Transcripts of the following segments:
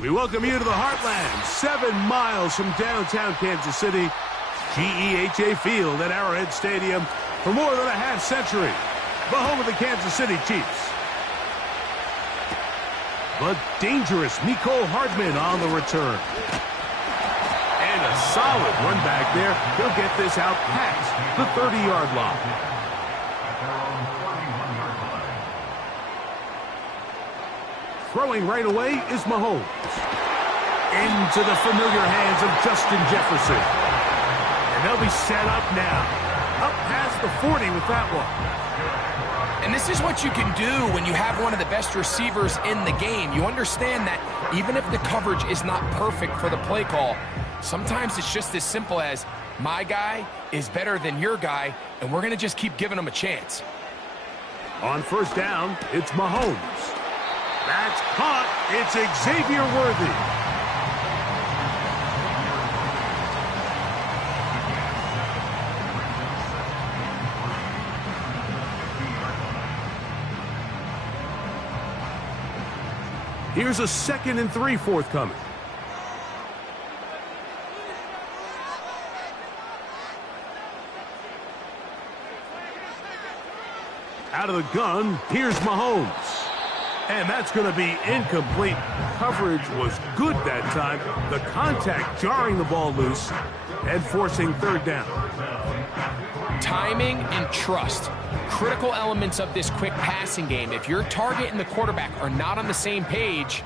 We welcome you to the Heartland, 7 miles from downtown Kansas City, GEHA Field at Arrowhead Stadium for more than a half-century, the home of the Kansas City Chiefs. But dangerous Mecole Hardman on the return. And a solid run back there. He'll get this out past the 30-yard line. Throwing right away is Mahomes. Into the familiar hands of Justin Jefferson. And they'll be set up now. Up past the 40 with that one. And this is what you can do when you have one of the best receivers in the game. You understand that even if the coverage is not perfect for the play call, sometimes it's just as simple as my guy is better than your guy, and we're going to just keep giving him a chance. On first down, it's Mahomes. That's caught. It's Xavier Worthy. Here's a 2nd and 3 forthcoming. Out of the gun, here's Mahomes. And that's going to be incomplete. Coverage was good that time. The contact jarring the ball loose and forcing 3rd down. Timing and trust. Critical elements of this quick passing game. If your target and the quarterback are not on the same page,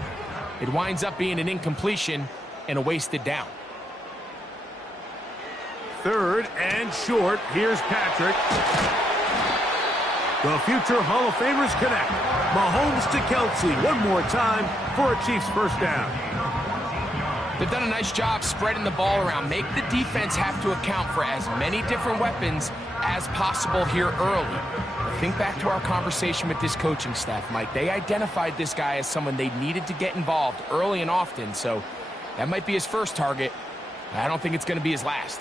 it winds up being an incompletion and a wasted down. 3rd and short. Here's Patrick. The future Hall of Famers connect. Mahomes to Kelsey one more time for a Chiefs first down. They've done a nice job spreading the ball around. Make the defense have to account for as many different weapons as possible here early. Think back to our conversation with this coaching staff, Mike. They identified this guy as someone they needed to get involved early and often, so that might be his first target. I don't think it's going to be his last.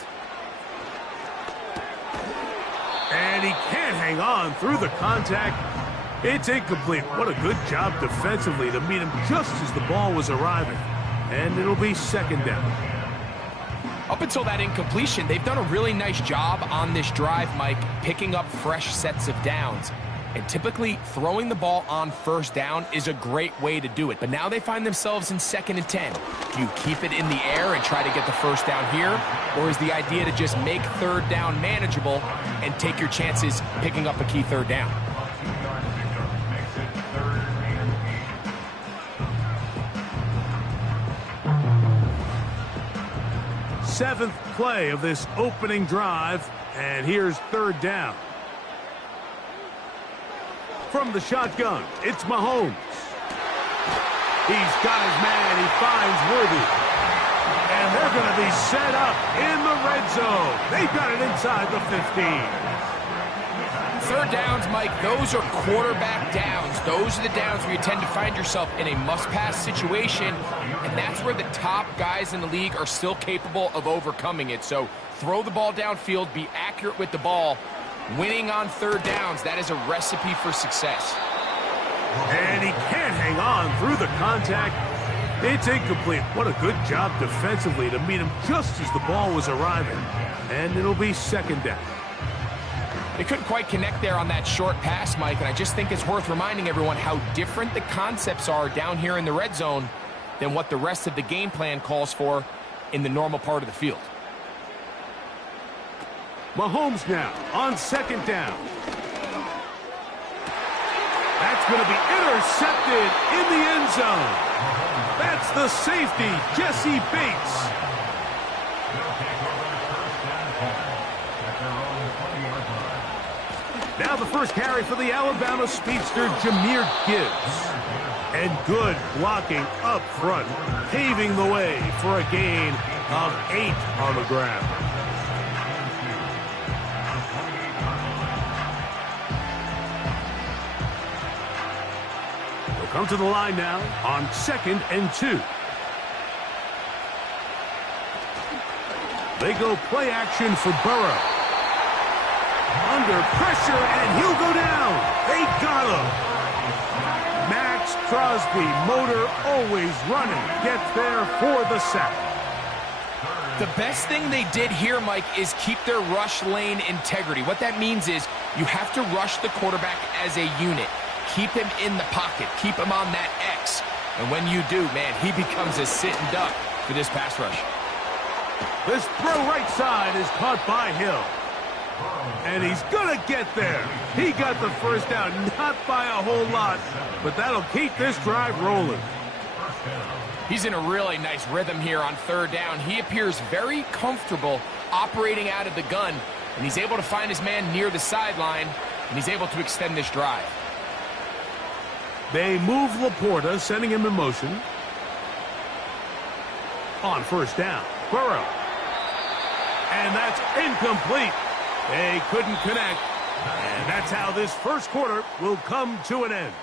And he can't hang on through the contact. It's incomplete. What a good job defensively to meet him just as the ball was arriving. And it'll be 2nd down. Up until that incompletion, they've done a really nice job on this drive, Mike, picking up fresh sets of downs. And typically, throwing the ball on first down is a great way to do it. But now they find themselves in 2nd and 10. Do you keep it in the air and try to get the first down here? Or is the idea to just make 3rd down manageable and take your chances picking up a key 3rd down? Seventh play of this opening drive, and here's 3rd down. From the shotgun, it's Mahomes. He's got his man. He finds Worthy. And they're going to be set up in the red zone. They've got it inside the 15. 3rd downs, Mike, those are quarterback downs. Those are the downs where you tend to find yourself in a must-pass situation, and that's where the top guys in the league are still capable of overcoming it. So throw the ball downfield, be accurate with the ball. Winning on 3rd downs, that is a recipe for success. And he can't hang on through the contact. It's incomplete. What a good job defensively to meet him just as the ball was arriving. And it'll be 2nd down. They couldn't quite connect there on that short pass, Mike, and I just think it's worth reminding everyone how different the concepts are down here in the red zone than what the rest of the game plan calls for in the normal part of the field. Mahomes now on second down. That's going to be intercepted in the end zone. That's the safety, Jesse Bates. Now the first carry for the Alabama speedster, Jahmyr Gibbs. And good blocking up front, paving the way for a gain of 8 on the ground. They'll come to the line now on 2nd and 2. They go play action for Burrow. Under pressure, and he'll go down. They got him. Max Crosby, motor always running, gets there for the sack. The best thing they did here, Mike, is keep their rush lane integrity. What that means is you have to rush the quarterback as a unit. Keep him in the pocket. Keep him on that X. And when you do, man, he becomes a sitting duck for this pass rush. This throw right side is caught by Hill. And he's going to get there. He got the first down, not by a whole lot, but that'll keep this drive rolling. He's in a really nice rhythm here on third down. He appears very comfortable operating out of the gun, and he's able to find his man near the sideline, and he's able to extend this drive. They move Laporta, sending him in motion. On first down, Burrow. And that's incomplete. They couldn't connect, and that's how this first quarter will come to an end.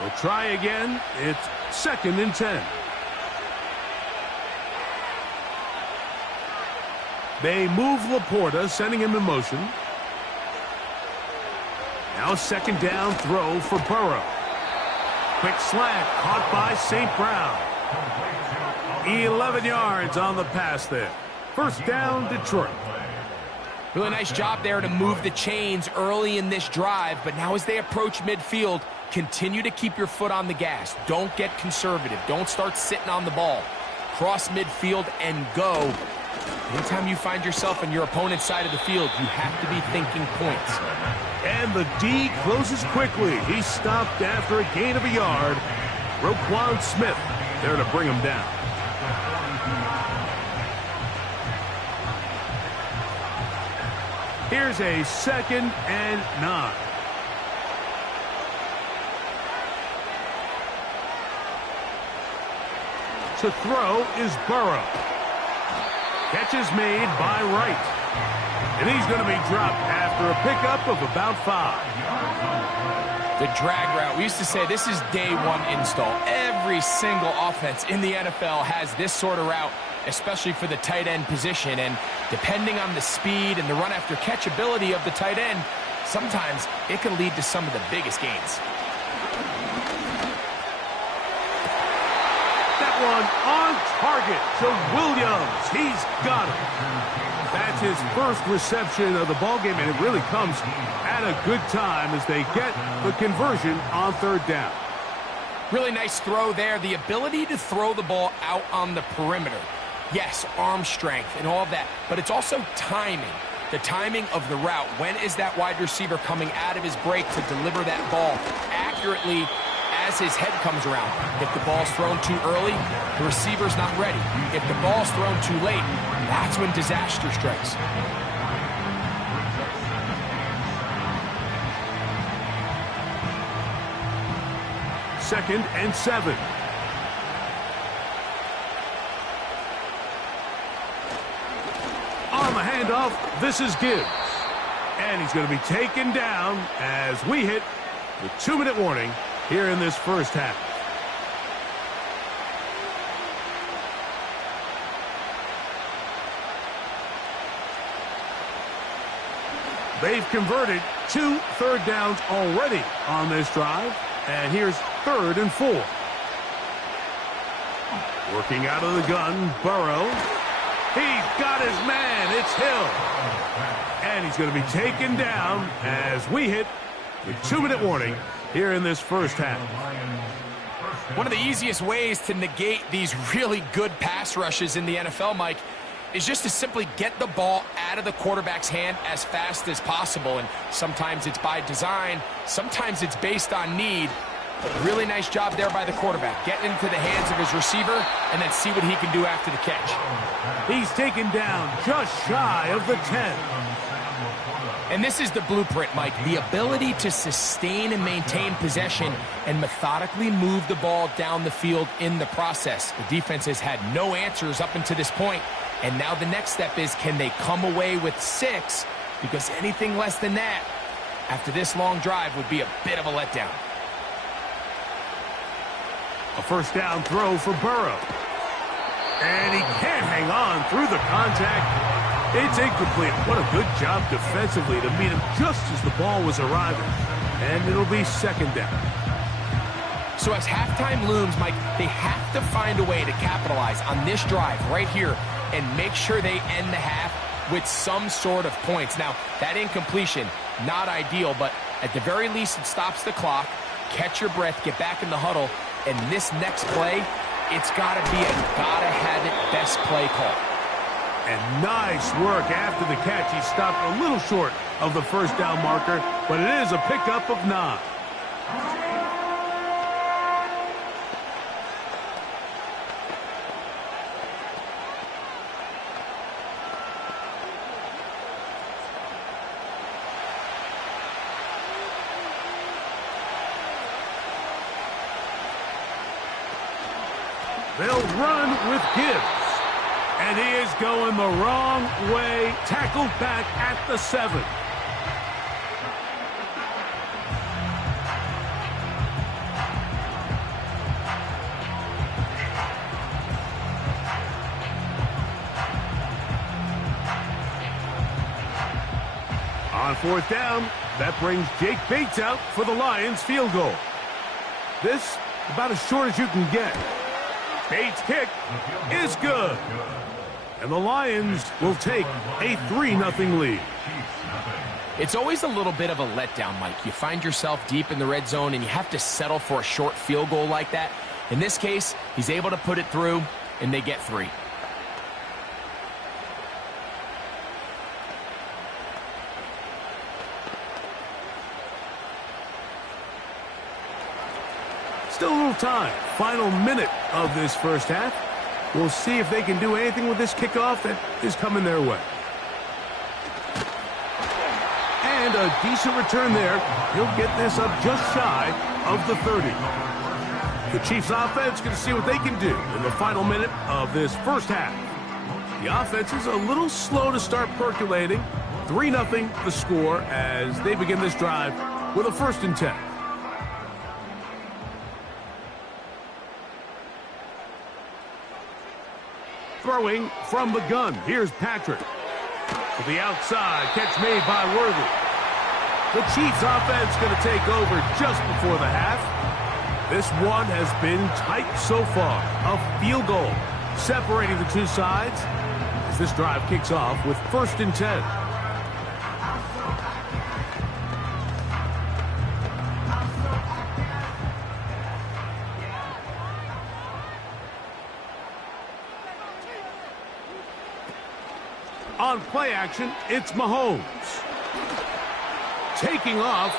We'll try again. It's 2nd and 10. They move Laporta, sending him in motion. Now 2nd down throw for Burrow. Quick slant caught by St. Brown. 11 yards on the pass there. First down, Detroit. Really nice job there to move the chains early in this drive, but now as they approach midfield, continue to keep your foot on the gas. Don't get conservative. Don't start sitting on the ball. Cross midfield and go. Anytime you find yourself on your opponent's side of the field, you have to be thinking points. And the D closes quickly. He stopped after a gain of a yard. Roquan Smith there to bring him down. Here's a 2nd and 9. To throw is Burrow. Catch is made by Wright. And he's going to be dropped after a pickup of about 5. The drag route. We used to say this is day one install. Every single offense in the NFL has this sort of route, especially for the tight end position. And depending on the speed and the run after catch ability of the tight end, sometimes it can lead to some of the biggest gains. One on target to Williams. He's got it. That's his first reception of the ballgame, and it really comes at a good time as they get the conversion on third down. Really nice throw there. The ability to throw the ball out on the perimeter. Yes, arm strength and all of that, but it's also timing. The timing of the route. When is that wide receiver coming out of his break to deliver that ball accurately as his head comes around? If the ball's thrown too early, the receiver's not ready. If the ball's thrown too late, that's when disaster strikes. Second and 7. On the handoff, this is Gibbs. And he's going to be taken down as we hit the 2-minute warning here in this first half. They've converted 2 third downs already on this drive. And here's 3rd and 4. Working out of the gun, Burrow. He's got his man. It's Hill. And he's going to be taken down as we hit the 2-minute warning here in this first half. One of the easiest ways to negate these really good pass rushes in the NFL, Mike, is just to simply get the ball out of the quarterback's hand as fast as possible. And sometimes it's by design, sometimes it's based on need. Really nice job there by the quarterback, getting into the hands of his receiver and then see what he can do after the catch. He's taken down just shy of the 10. And this is the blueprint, Mike. The ability to sustain and maintain possession and methodically move the ball down the field in the process. The defense has had no answers up until this point. And now the next step is, can they come away with 6? Because anything less than that, after this long drive, would be a bit of a letdown. A first down throw for Burrow. And he can't hang on through the contact. It's incomplete. What a good job defensively to meet him just as the ball was arriving. And it'll be 2nd down. So as halftime looms, Mike, they have to find a way to capitalize on this drive right here and make sure they end the half with some sort of points. Now, that incompletion, not ideal, but at the very least it stops the clock. Catch your breath, get back in the huddle, and this next play, it's got to be a gotta-have-it best play call. And nice work after the catch. He stopped a little short of the first down marker, but it is a pickup of 9. They'll run with Gibbs. And he is going the wrong way. Tackled back at the 7. On 4th down, that brings Jake Bates out for the Lions field goal. This about as short as you can get. Bates' kick is good. And the Lions will take a 3-0 lead. It's always a little bit of a letdown, Mike. You find yourself deep in the red zone and you have to settle for a short field goal like that. In this case, he's able to put it through, and they get 3. Still a little time. Final minute of this first half. We'll see if they can do anything with this kickoff that is coming their way. And a decent return there. He'll get this up just shy of the 30. The Chiefs offense going to see what they can do in the final minute of this first half. The offense is a little slow to start percolating. 3-0 the score as they begin this drive with a 1st and 10. Throwing from the gun. Here's Patrick. To the outside. Catch made by Worthy. The Chiefs offense going to take over just before the half. This one has been tight so far. A field goal separating the two sides as this drive kicks off with 1st and 10. On play action, it's Mahomes. Taking off,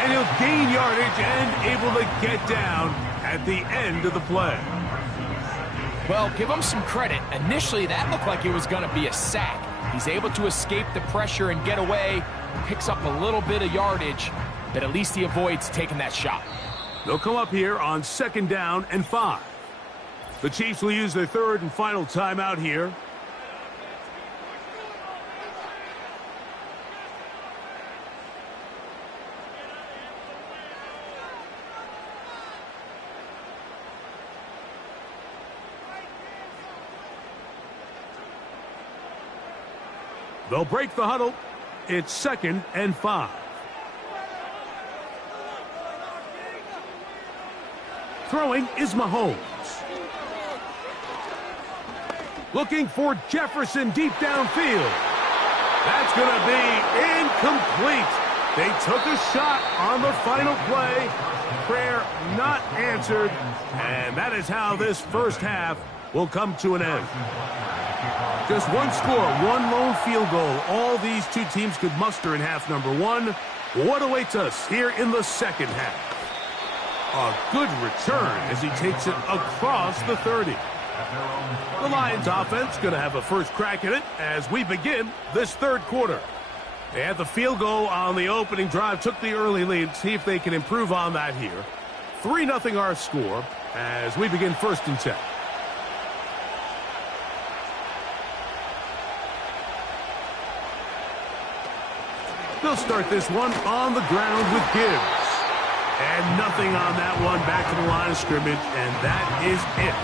and he'll gain yardage and able to get down at the end of the play. Well, give him some credit. Initially, that looked like it was going to be a sack. He's able to escape the pressure and get away, picks up a little bit of yardage, but at least he avoids taking that shot. They'll come up here on 2nd down and 5. The Chiefs will use their 3rd and final timeout here. They'll break the huddle. It's 2nd and 5. Throwing is Mahomes. Looking for Jefferson deep downfield. That's going to be incomplete. They took a shot on the final play. Prayer not answered. And that is how this first half will come to an end. Just one score, one lone field goal. All these two teams could muster in half number one. What awaits us here in the second half? A good return as he takes it across the 30. The Lions offense going to have a first crack at it as we begin this third quarter. They had the field goal on the opening drive, took the early lead. See if they can improve on that here. 3-0 our score as we begin 1st and 10. They'll start this one on the ground with Gibbs. And nothing on that one, back to the line of scrimmage, and that is it.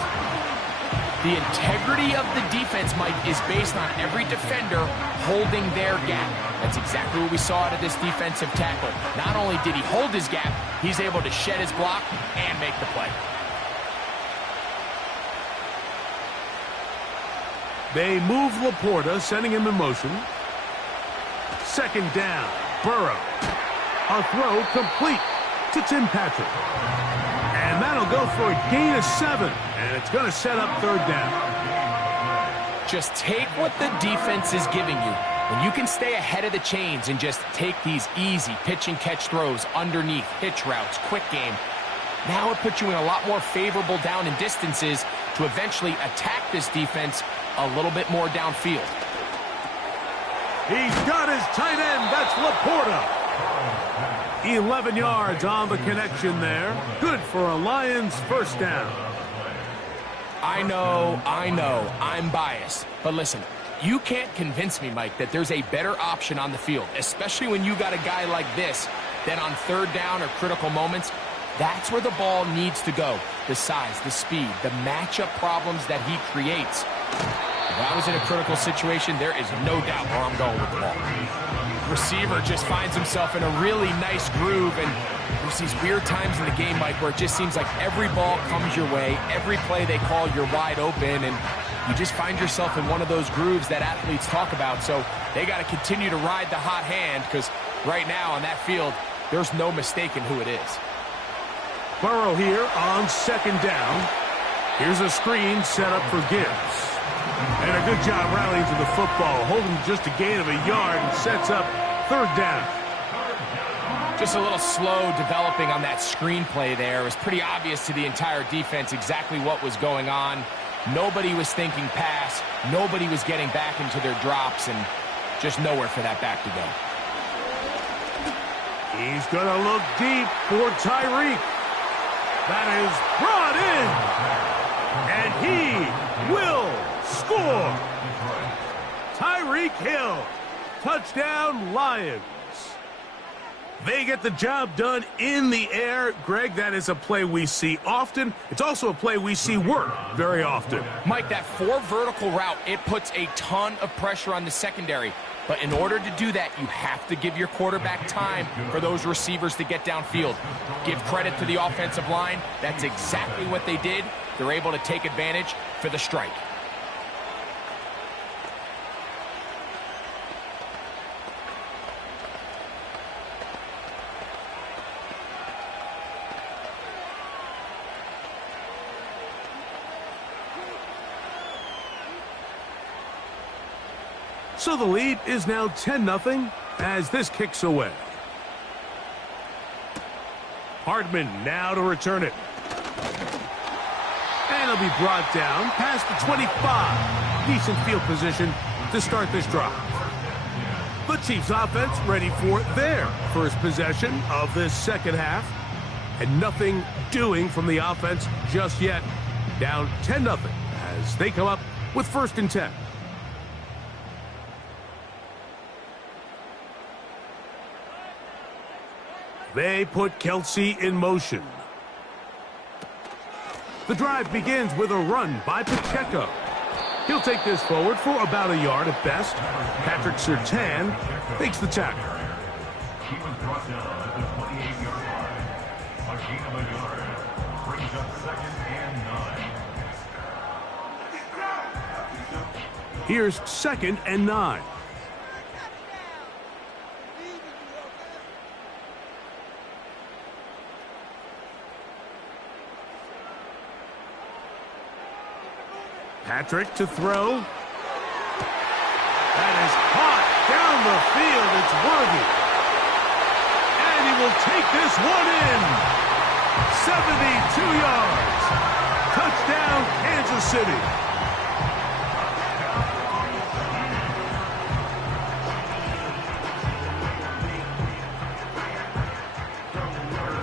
The integrity of the defense, Mike, is based on every defender holding their gap. That's exactly what we saw out of this defensive tackle. Not only did he hold his gap, he's able to shed his block and make the play. They move Laporta, sending him in motion. 2nd down, Burrow. A throw complete to Tim Patrick. And that'll go for a gain of 7. And it's going to set up 3rd down. Just take what the defense is giving you. When you can stay ahead of the chains and just take these easy pitch and catch throws underneath, hitch routes, quick game, now it puts you in a lot more favorable down and distances to eventually attack this defense a little bit more downfield. He's got his tight end. That's Laporta. 11 yards on the connection there. Good for a Lions first down. I know, I'm biased. But listen, you can't convince me, Mike, that there's a better option on the field, especially when you got a guy like this, that on 3rd down or critical moments, that's where the ball needs to go. The size, the speed, the matchup problems that he creates. If I was in a critical situation, there is no doubt where I'm going with the ball. Receiver just finds himself in a really nice groove, and there's these weird times in the game, Mike, where it just seems like every ball comes your way, every play they call, you're wide open, and you just find yourself in one of those grooves that athletes talk about. So they got to continue to ride the hot hand, because right now on that field, there's no mistaking who it is. Burrow here on 2nd down. Here's a screen set up for Gibbs. And a good job rallying to the football, holding just a gain of a yard and sets up 3rd down. Just a little slow developing on that screenplay there. It was pretty obvious to the entire defense exactly what was going on. Nobody was thinking pass. Nobody was getting back into their drops, and just nowhere for that back to go. He's going to look deep for Tyreek. That is brought in. And he will score. Tyreek Hill. Touchdown, Lions. They get the job done in the air. Greg, that is a play we see often. It's also a play we see work very often. Mike, that 4 vertical route, it puts a ton of pressure on the secondary. But in order to do that, you have to give your quarterback time for those receivers to get downfield. Give credit to the offensive line. That's exactly what they did. They're able to take advantage for the strike. So the lead is now 10-0 as this kicks away. Hardman now to return it. And it'll be brought down past the 25. Decent field position to start this drive. The Chiefs offense ready for their first possession of this second half. And nothing doing from the offense just yet. Down 10-0 as they come up with 1st and 10. They put Kelce in motion. The drive begins with a run by Pacheco. He'll take this forward for about a yard at best. Patrick Surtain makes the tackle. He was brought down at the 28-yard line. A gain of a yard brings up 2nd and 9. Here's 2nd and 9. Patrick to throw. That is caught down the field. It's worthy. And he will take this one in. 72 yards. Touchdown, Kansas City.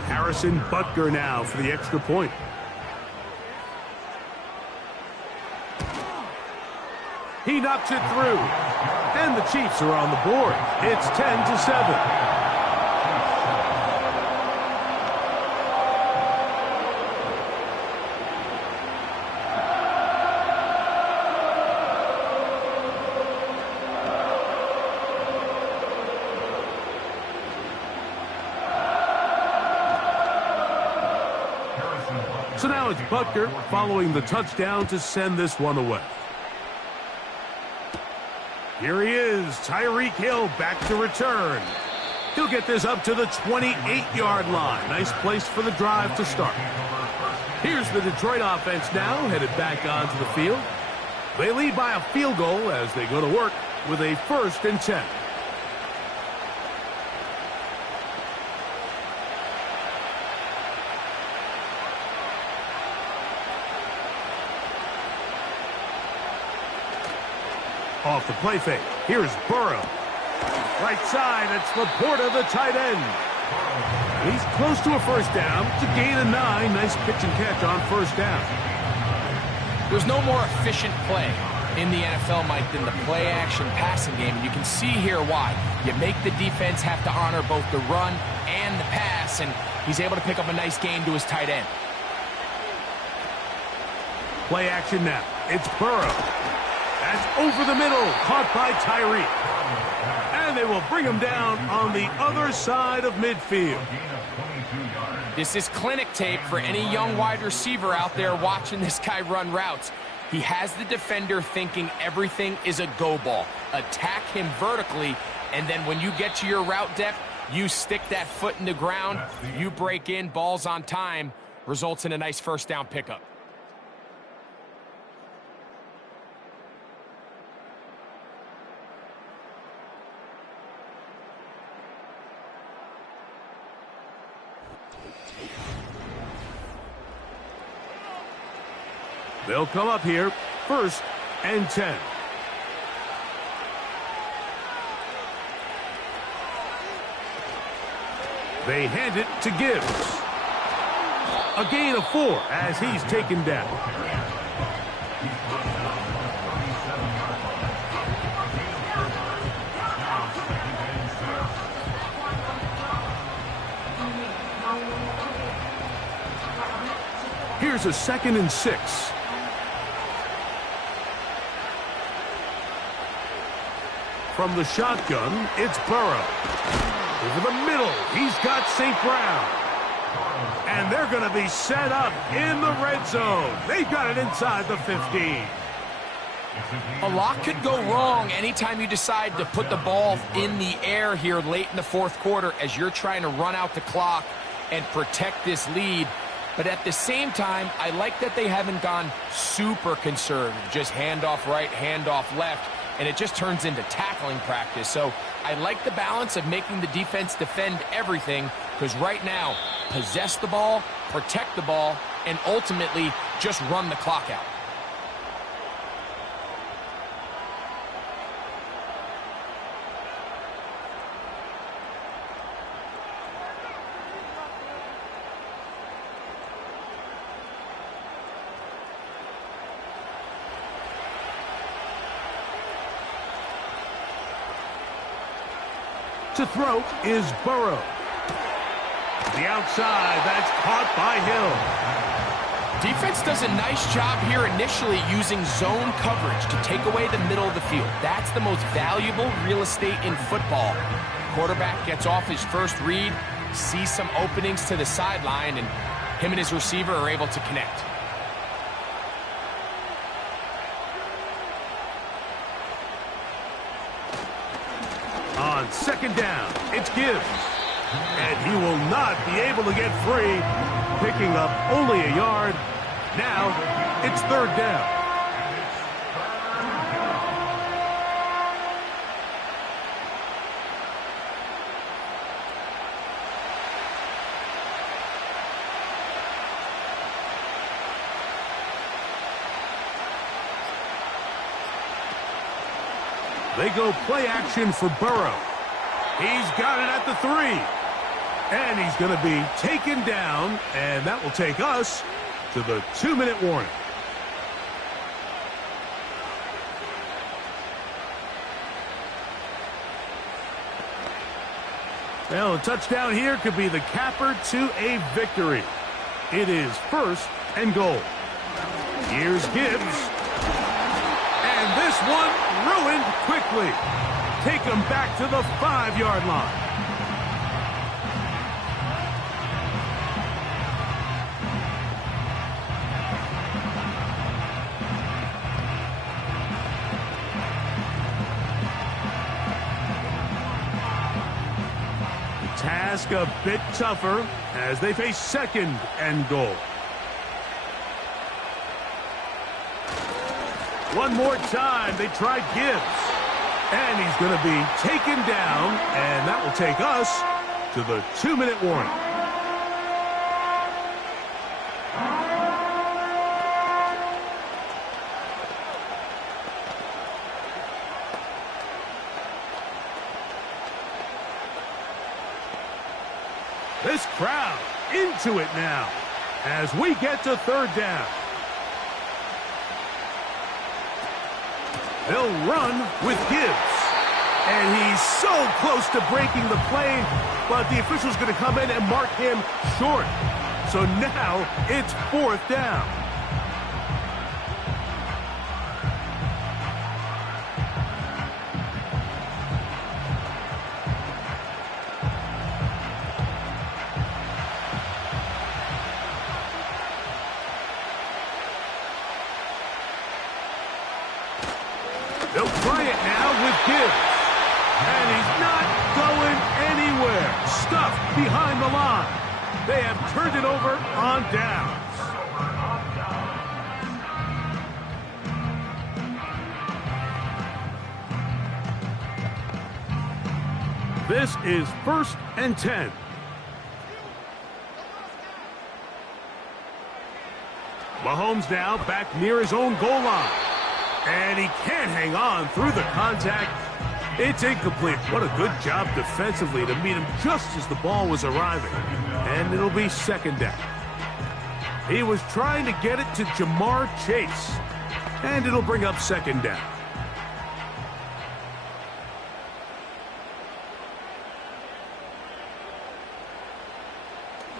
Harrison Butker now for the extra point. He knocks it through. And the Chiefs are on the board. It's 10-7. So now it's Butker following the touchdown to send this one away. Here he is, Tyreek Hill back to return. He'll get this up to the 28-yard line. Nice place for the drive to start. Here's the Detroit offense now, headed back onto the field. They lead by a field goal as they go to work with a 1st and 10. Off the play fake. Here's Burrow. Right side, it's Laporta, the tight end. He's close to a 1st down. It's a gain of 9. Nice pitch and catch on 1st down. There's no more efficient play in the NFL, Mike, than the play-action passing game. And you can see here why. You make the defense have to honor both the run and the pass, and he's able to pick up a nice gain to his tight end. Play action now. It's Burrow. That's over the middle, caught by Tyreek. And they will bring him down on the other side of midfield. This is clinic tape for any young wide receiver out there watching this guy run routes. He has the defender thinking everything is a go ball. Attack him vertically, and then when you get to your route depth, you stick that foot in the ground, you break in, balls on time, results in a nice 1st down pickup. They'll come up here, 1st and 10. They hand it to Gibbs. A gain of 4 as he's taken down. Here's a 2nd and 6. From the shotgun, it's Burrow. Over the middle, he's got St. Brown. And they're going to be set up in the red zone. They've got it inside the 15. A lot could go wrong anytime you decide to put the ball in the air here late in the 4th quarter as you're trying to run out the clock and protect this lead. But at the same time, I like that they haven't gone super conservative, just handoff right, handoff left, and it just turns into tackling practice. So I like the balance of making the defense defend everything, because right now, possess the ball, protect the ball, and ultimately just run the clock out. To throw is Burrow. The outside, that's caught by Hill. Defense does a nice job here initially using zone coverage to take away the middle of the field. That's the most valuable real estate in football. Quarterback gets off his first read, sees some openings to the sideline, and him and his receiver are able to connect. On second down, it's Gibbs. And he will not be able to get free, picking up only a yard. Now, it's third down. They go play action for Burrow. He's got it at the 3. And he's going to be taken down, and that will take us to the 2-minute warning. Well, a touchdown here could be the capper to a victory. It is first and goal. Here's Gibbs. And this one ruined quickly. Take him back to the 5-yard line. Task a bit tougher as they face second and goal. One more time, they tried Gibbs. And he's going to be taken down, and that will take us to the 2-minute warning. This crowd into it now as we get to third down. They'll run with Gibbs. And he's so close to breaking the play, but the official's going to come in and mark him short. So now it's fourth down. They'll try it now with Gibbs. And he's not going anywhere. Stuffed behind the line. They have turned it over on downs. This is first and 10. Mahomes now back near his own goal line. And he can't hang on through the contact. It's incomplete. What a good job defensively to meet him just as the ball was arriving. And it'll be second down. He was trying to get it to Jamar Chase. And it'll bring up second down.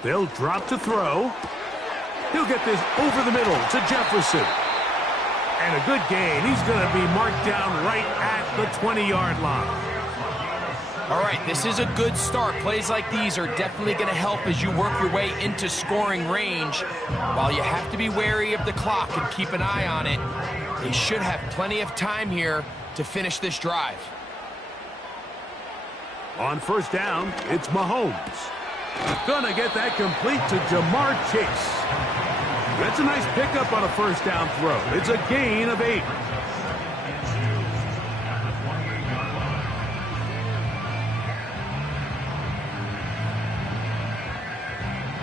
They'll drop to throw. He'll get this over the middle to Jefferson. And a good gain. He's going to be marked down right at the 20-yard line. All right, this is a good start. Plays like these are definitely going to help as you work your way into scoring range. While you have to be wary of the clock and keep an eye on it, they should have plenty of time here to finish this drive. On first down, it's Mahomes. Gonna get that complete to Jamar Chase. That's a nice pickup on a first down throw. It's a gain of 8.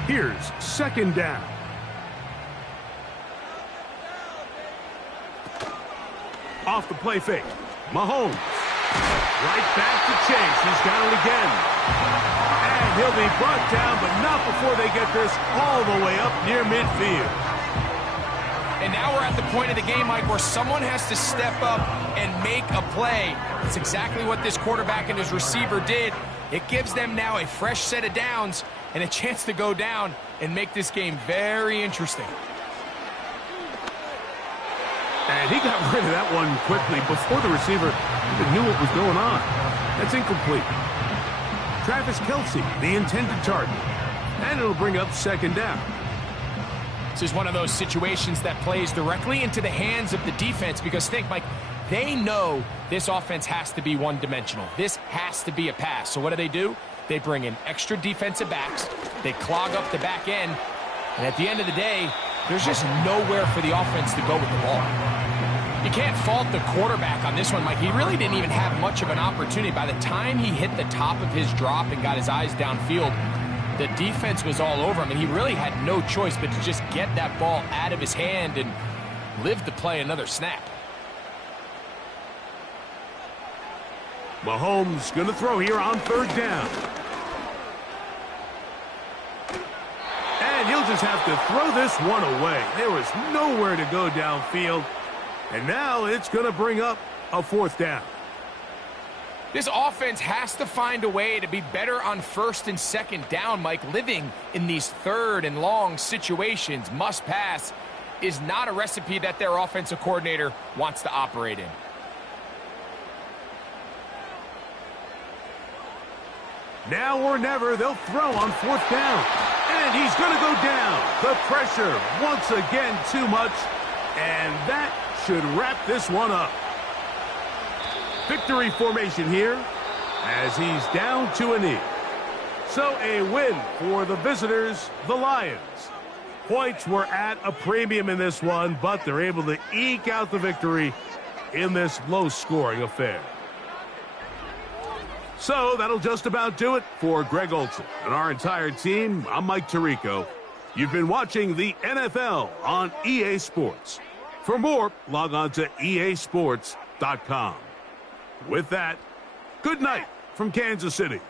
Here's second down. Off the play fake. Mahomes. Right back to Chase. He's got it again. And he'll be brought down, but not before they get this all the way up near midfield. And now we're at the point of the game, Mike, where someone has to step up and make a play. That's exactly what this quarterback and his receiver did. It gives them now a fresh set of downs and a chance to go down and make this game very interesting. And he got rid of that one quickly before the receiver even knew what was going on. That's incomplete. Travis Kelce, the intended target. And it'll bring up second down. This is one of those situations that plays directly into the hands of the defense because think, Mike, they know this offense has to be one-dimensional. This has to be a pass. So what do? They bring in extra defensive backs. They clog up the back end. And at the end of the day, there's just nowhere for the offense to go with the ball. You can't fault the quarterback on this one, Mike. He really didn't even have much of an opportunity. By the time he hit the top of his drop and got his eyes downfield, the defense was all over him, and he really had no choice but to just get that ball out of his hand and live to play another snap. Mahomes going to throw here on third down. And he'll just have to throw this one away. There was nowhere to go downfield. And now it's going to bring up a fourth down. This offense has to find a way to be better on first and second down, Mike. Living in these third and long situations, must pass, is not a recipe that their offensive coordinator wants to operate in. Now or never, they'll throw on fourth down. And he's going to go down. The pressure, once again, too much. And that should wrap this one up. Victory formation here as he's down to a knee. So a win for the visitors, the Lions. Points were at a premium in this one, but they're able to eke out the victory in this low-scoring affair. So that'll just about do it for Greg Olsen and our entire team. I'm Mike Tirico. You've been watching the NFL on EA Sports. For more, log on to easports.com. With that, good night from Kansas City.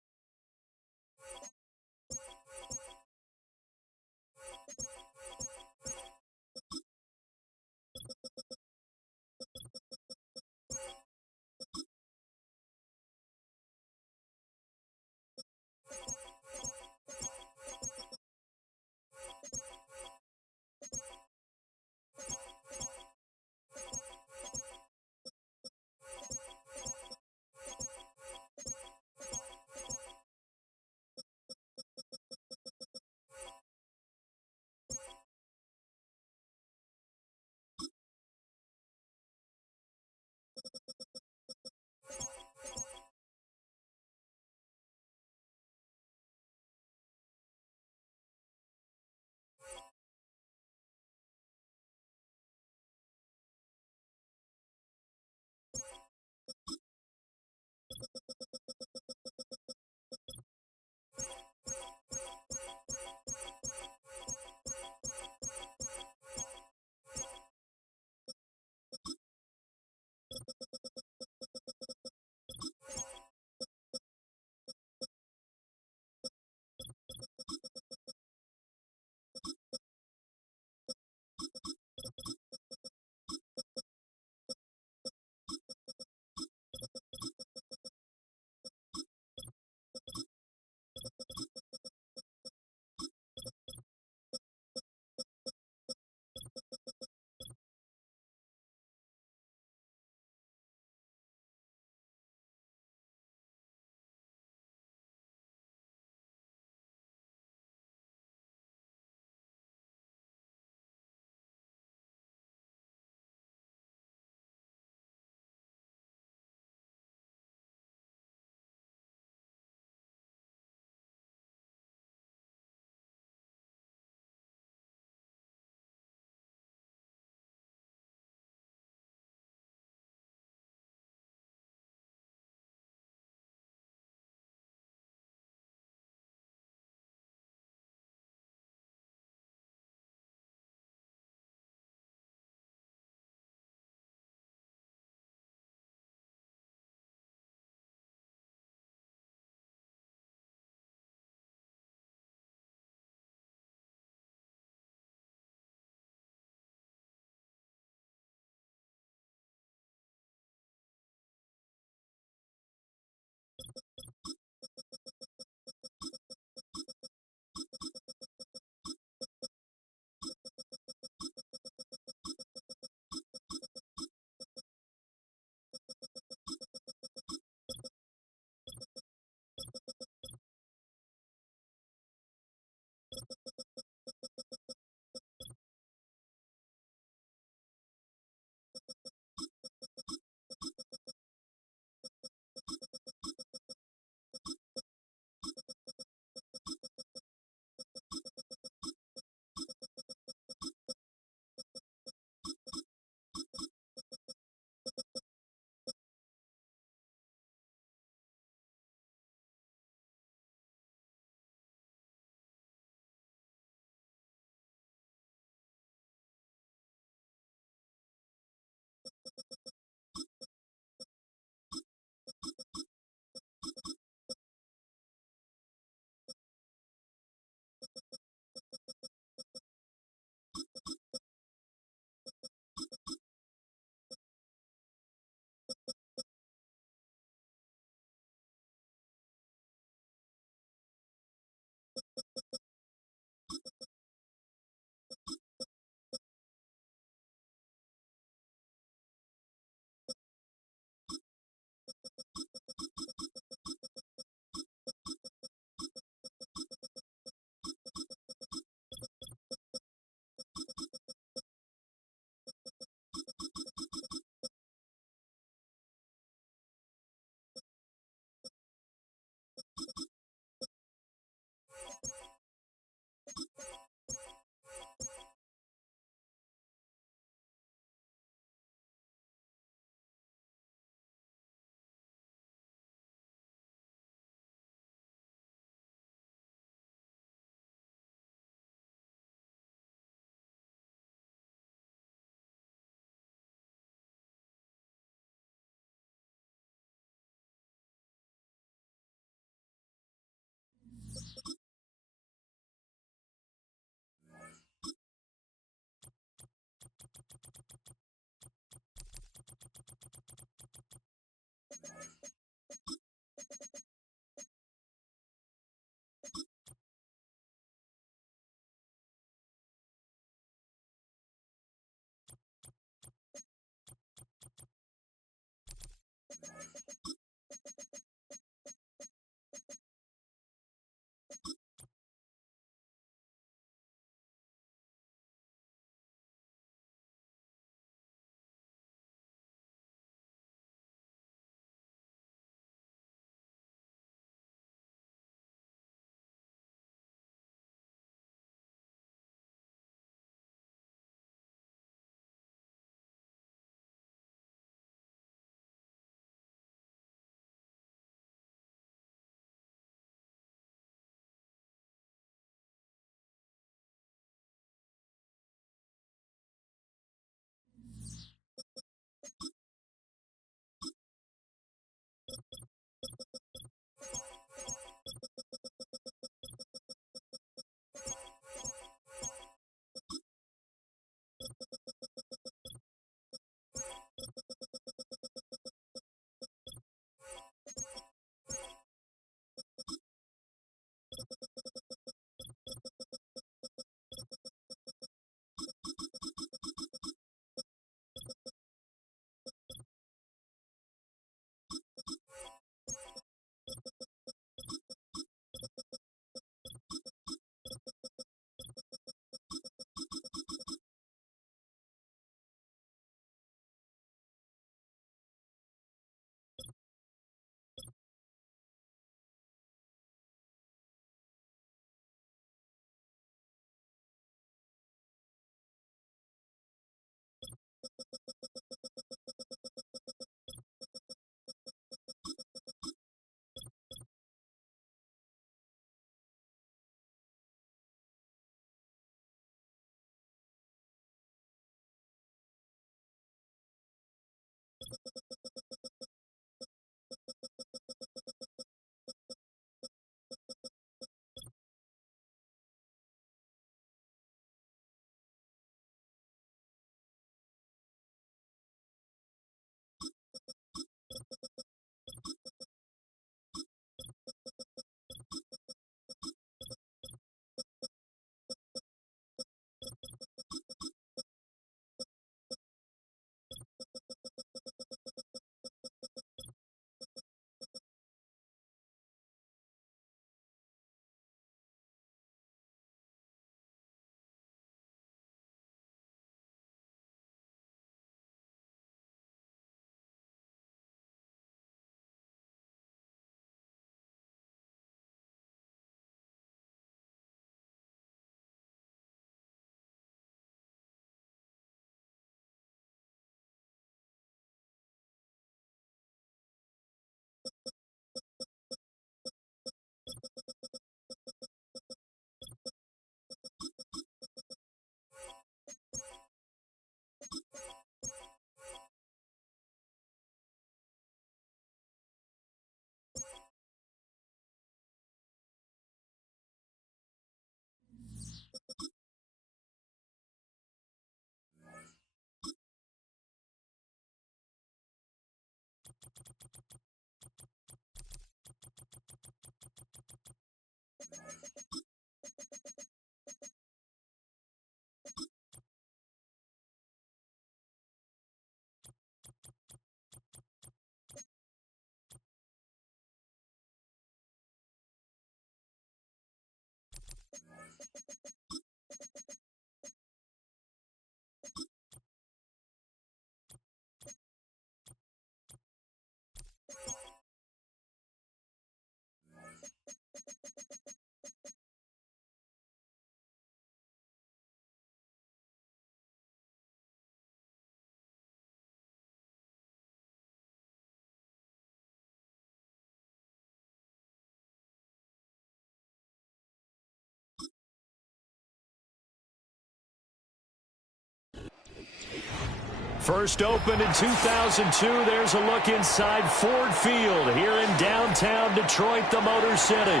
First opened in 2002, there's a look inside Ford Field here in downtown Detroit, the Motor City.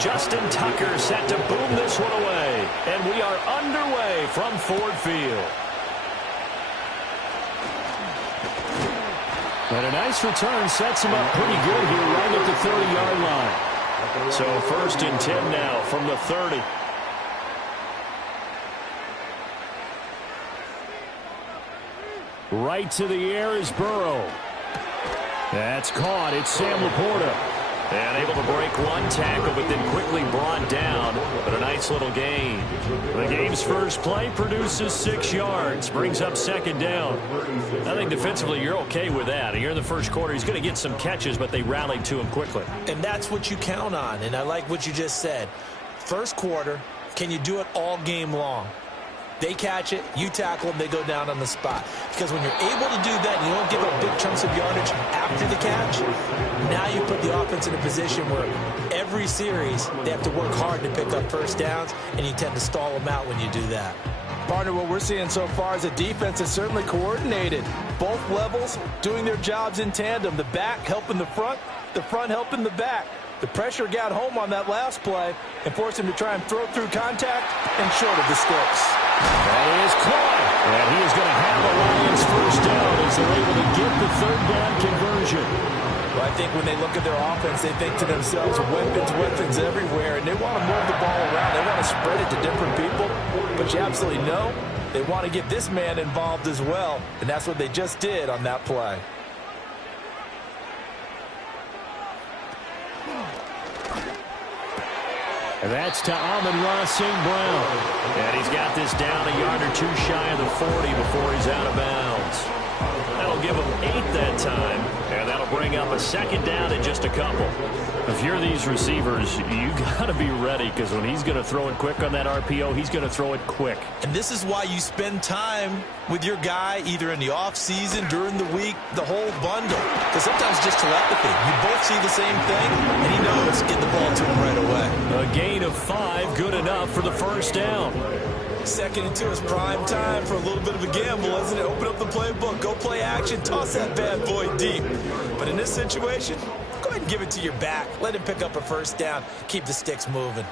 Justin Tucker set to boom this one away, and we are underway from Ford Field. And a nice return sets him up pretty good here right at the 30-yard line. So first and 10 now from the 30. Right to the air is Burrow. That's caught. It's Sam Laporta. And able to break one tackle, but then quickly brought down. But a nice little gain. The game's first play produces 6 yards. Brings up second down. I think defensively you're okay with that. Here in the first quarter, he's going to get some catches, but they rallied to him quickly. And that's what you count on. And I like what you just said. First quarter, can you do it all game long? They catch it, you tackle them, they go down on the spot. Because when you're able to do that and you don't give up big chunks of yardage after the catch, now you put the offense in a position where every series they have to work hard to pick up first downs, and you tend to stall them out when you do that. Partner, what we're seeing so far is a defense is certainly coordinated. Both levels doing their jobs in tandem. The back helping the front helping the back. The pressure got home on that last play and forced him to try and throw through contact and short of the sticks. That is caught. And he is going to have a Lions first down as they're able to get the third down conversion. Well, I think when they look at their offense, they think to themselves, weapons everywhere, and they want to move the ball around. They want to spread it to different people. But you absolutely know they want to get this man involved as well, and that's what they just did on that play. And that's to Amon-Ra St. Brown. And he's got this down a yard or two shy of the 40 before he's out of bounds. That'll give him 8 that time. And that'll bring up a second down in just a couple. If you're these receivers, you got to be ready, because when he's going to throw it quick on that RPO, he's going to throw it quick. And this is why you spend time with your guy either in the offseason, during the week, the whole bundle. Because sometimes just telepathy. You both see the same thing, and he knows get the ball to him right away. A gain of 5, good enough for the first down. 2nd and 2 is prime time for a little bit of a gamble, isn't it? Open up the playbook, go play action, toss that bad boy deep. But in this situation, go ahead and give it to your back. Let him pick up a first down. Keep the sticks moving.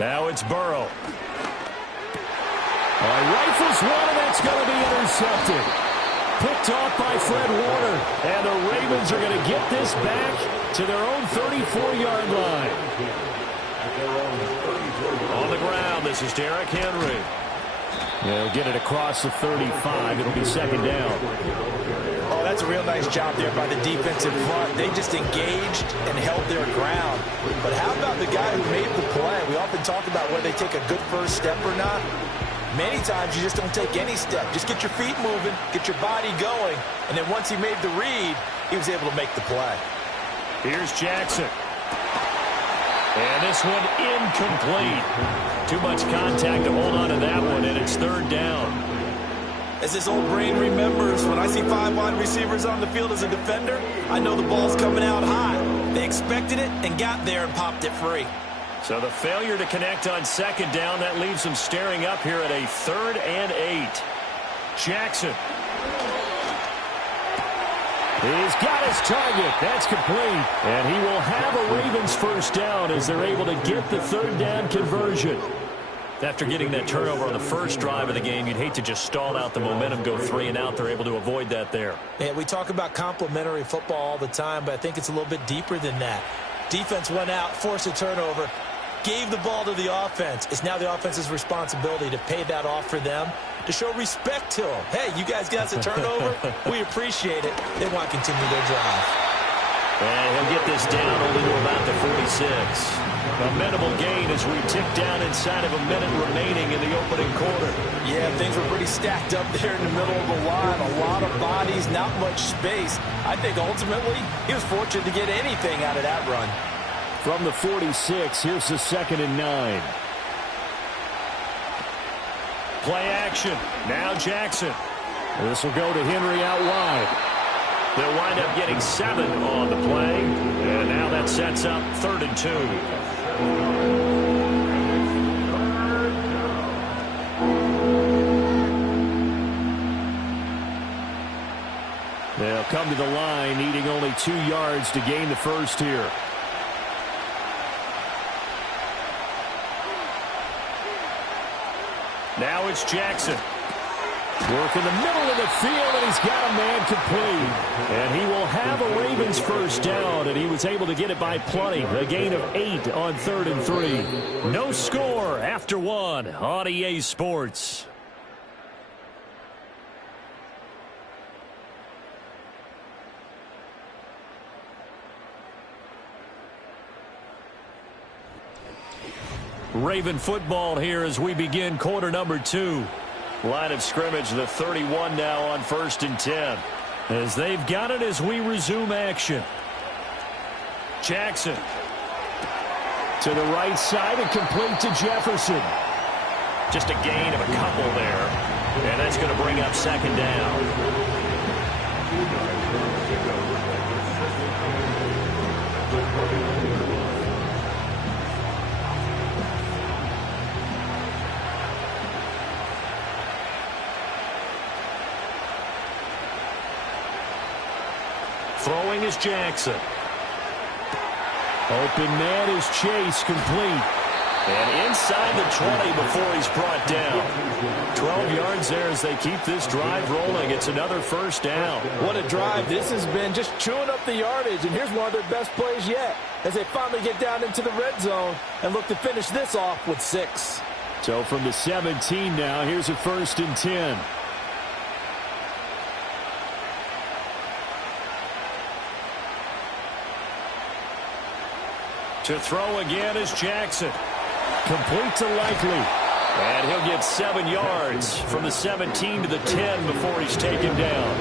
Now it's Burrow. Rifles one, and that's going to be intercepted. Picked off by Fred Warner. And the Ravens are going to get this back to their own 34-yard line. On the ground, this is Derrick Henry. They'll get it across the 35. It'll be second down. Oh, that's a real nice job there by the defensive front. They just engaged and held their ground. But how about the guy who made the play? We often talk about whether they take a good first step or not. Many times you just don't take any step. Just get your feet moving, get your body going, and then once he made the read, he was able to make the play. Here's Jackson. And this one incomplete. Too much contact to hold on to that one, and it's third down. As this old brain remembers, when I see 5 wide receivers on the field as a defender, I know the ball's coming out high. They expected it and got there and popped it free. So the failure to connect on second down, that leaves them staring up here at a 3rd and 8. Jackson. He's got his target. That's complete. And he will have a Ravens first down as they're able to get the third down conversion. After getting that turnover on the first drive of the game, you'd hate to just stall out the momentum, go 3 and out. They're able to avoid that there. Yeah, we talk about complementary football all the time, but I think it's a little bit deeper than that. Defense went out, forced a turnover, gave the ball to the offense. It's now the offense's responsibility to pay that off for them, to show respect to them. Hey, you guys got us a turnover? We appreciate it. They want to continue their drive. And he'll get this down only to about the 46. A minimal gain as we tick down inside of a minute remaining in the opening quarter. Yeah, things were pretty stacked up there in the middle of the line. A lot of bodies, not much space. I think ultimately he was fortunate to get anything out of that run. From the 46, here's the 2nd and 9. Play action. Now Jackson. This will go to Henry out wide. They'll wind up getting 7 on the play. And now that sets up 3rd and 2. They'll come to the line, needing only 2 yards to gain the first here. Now it's Jackson. Work in the middle of the field, and he's got a man complete. And he will have a Ravens first down, and he was able to get it by plenty. A gain of 8 on 3rd and 3. No score after 1 on EA Sports. Raven football here as we begin quarter number 2. Line of scrimmage, the 31 now on 1st and 10. As they've got it as we resume action. Jackson. To the right side and complete to Jefferson. Just a gain of a couple there. And that's going to bring up 2nd down. Throwing is Jackson. Open man is Chase, complete. And inside the 20 before he's brought down. 12 yards there as they keep this drive rolling. It's another first down. What a drive this has been, just chewing up the yardage. And here's one of their best plays yet as they finally get down into the red zone and look to finish this off with 6. So from the 17 now, here's a 1st and 10. To throw again is Jackson. Complete to Likely. And he'll get 7 yards from the 17 to the 10 before he's taken down.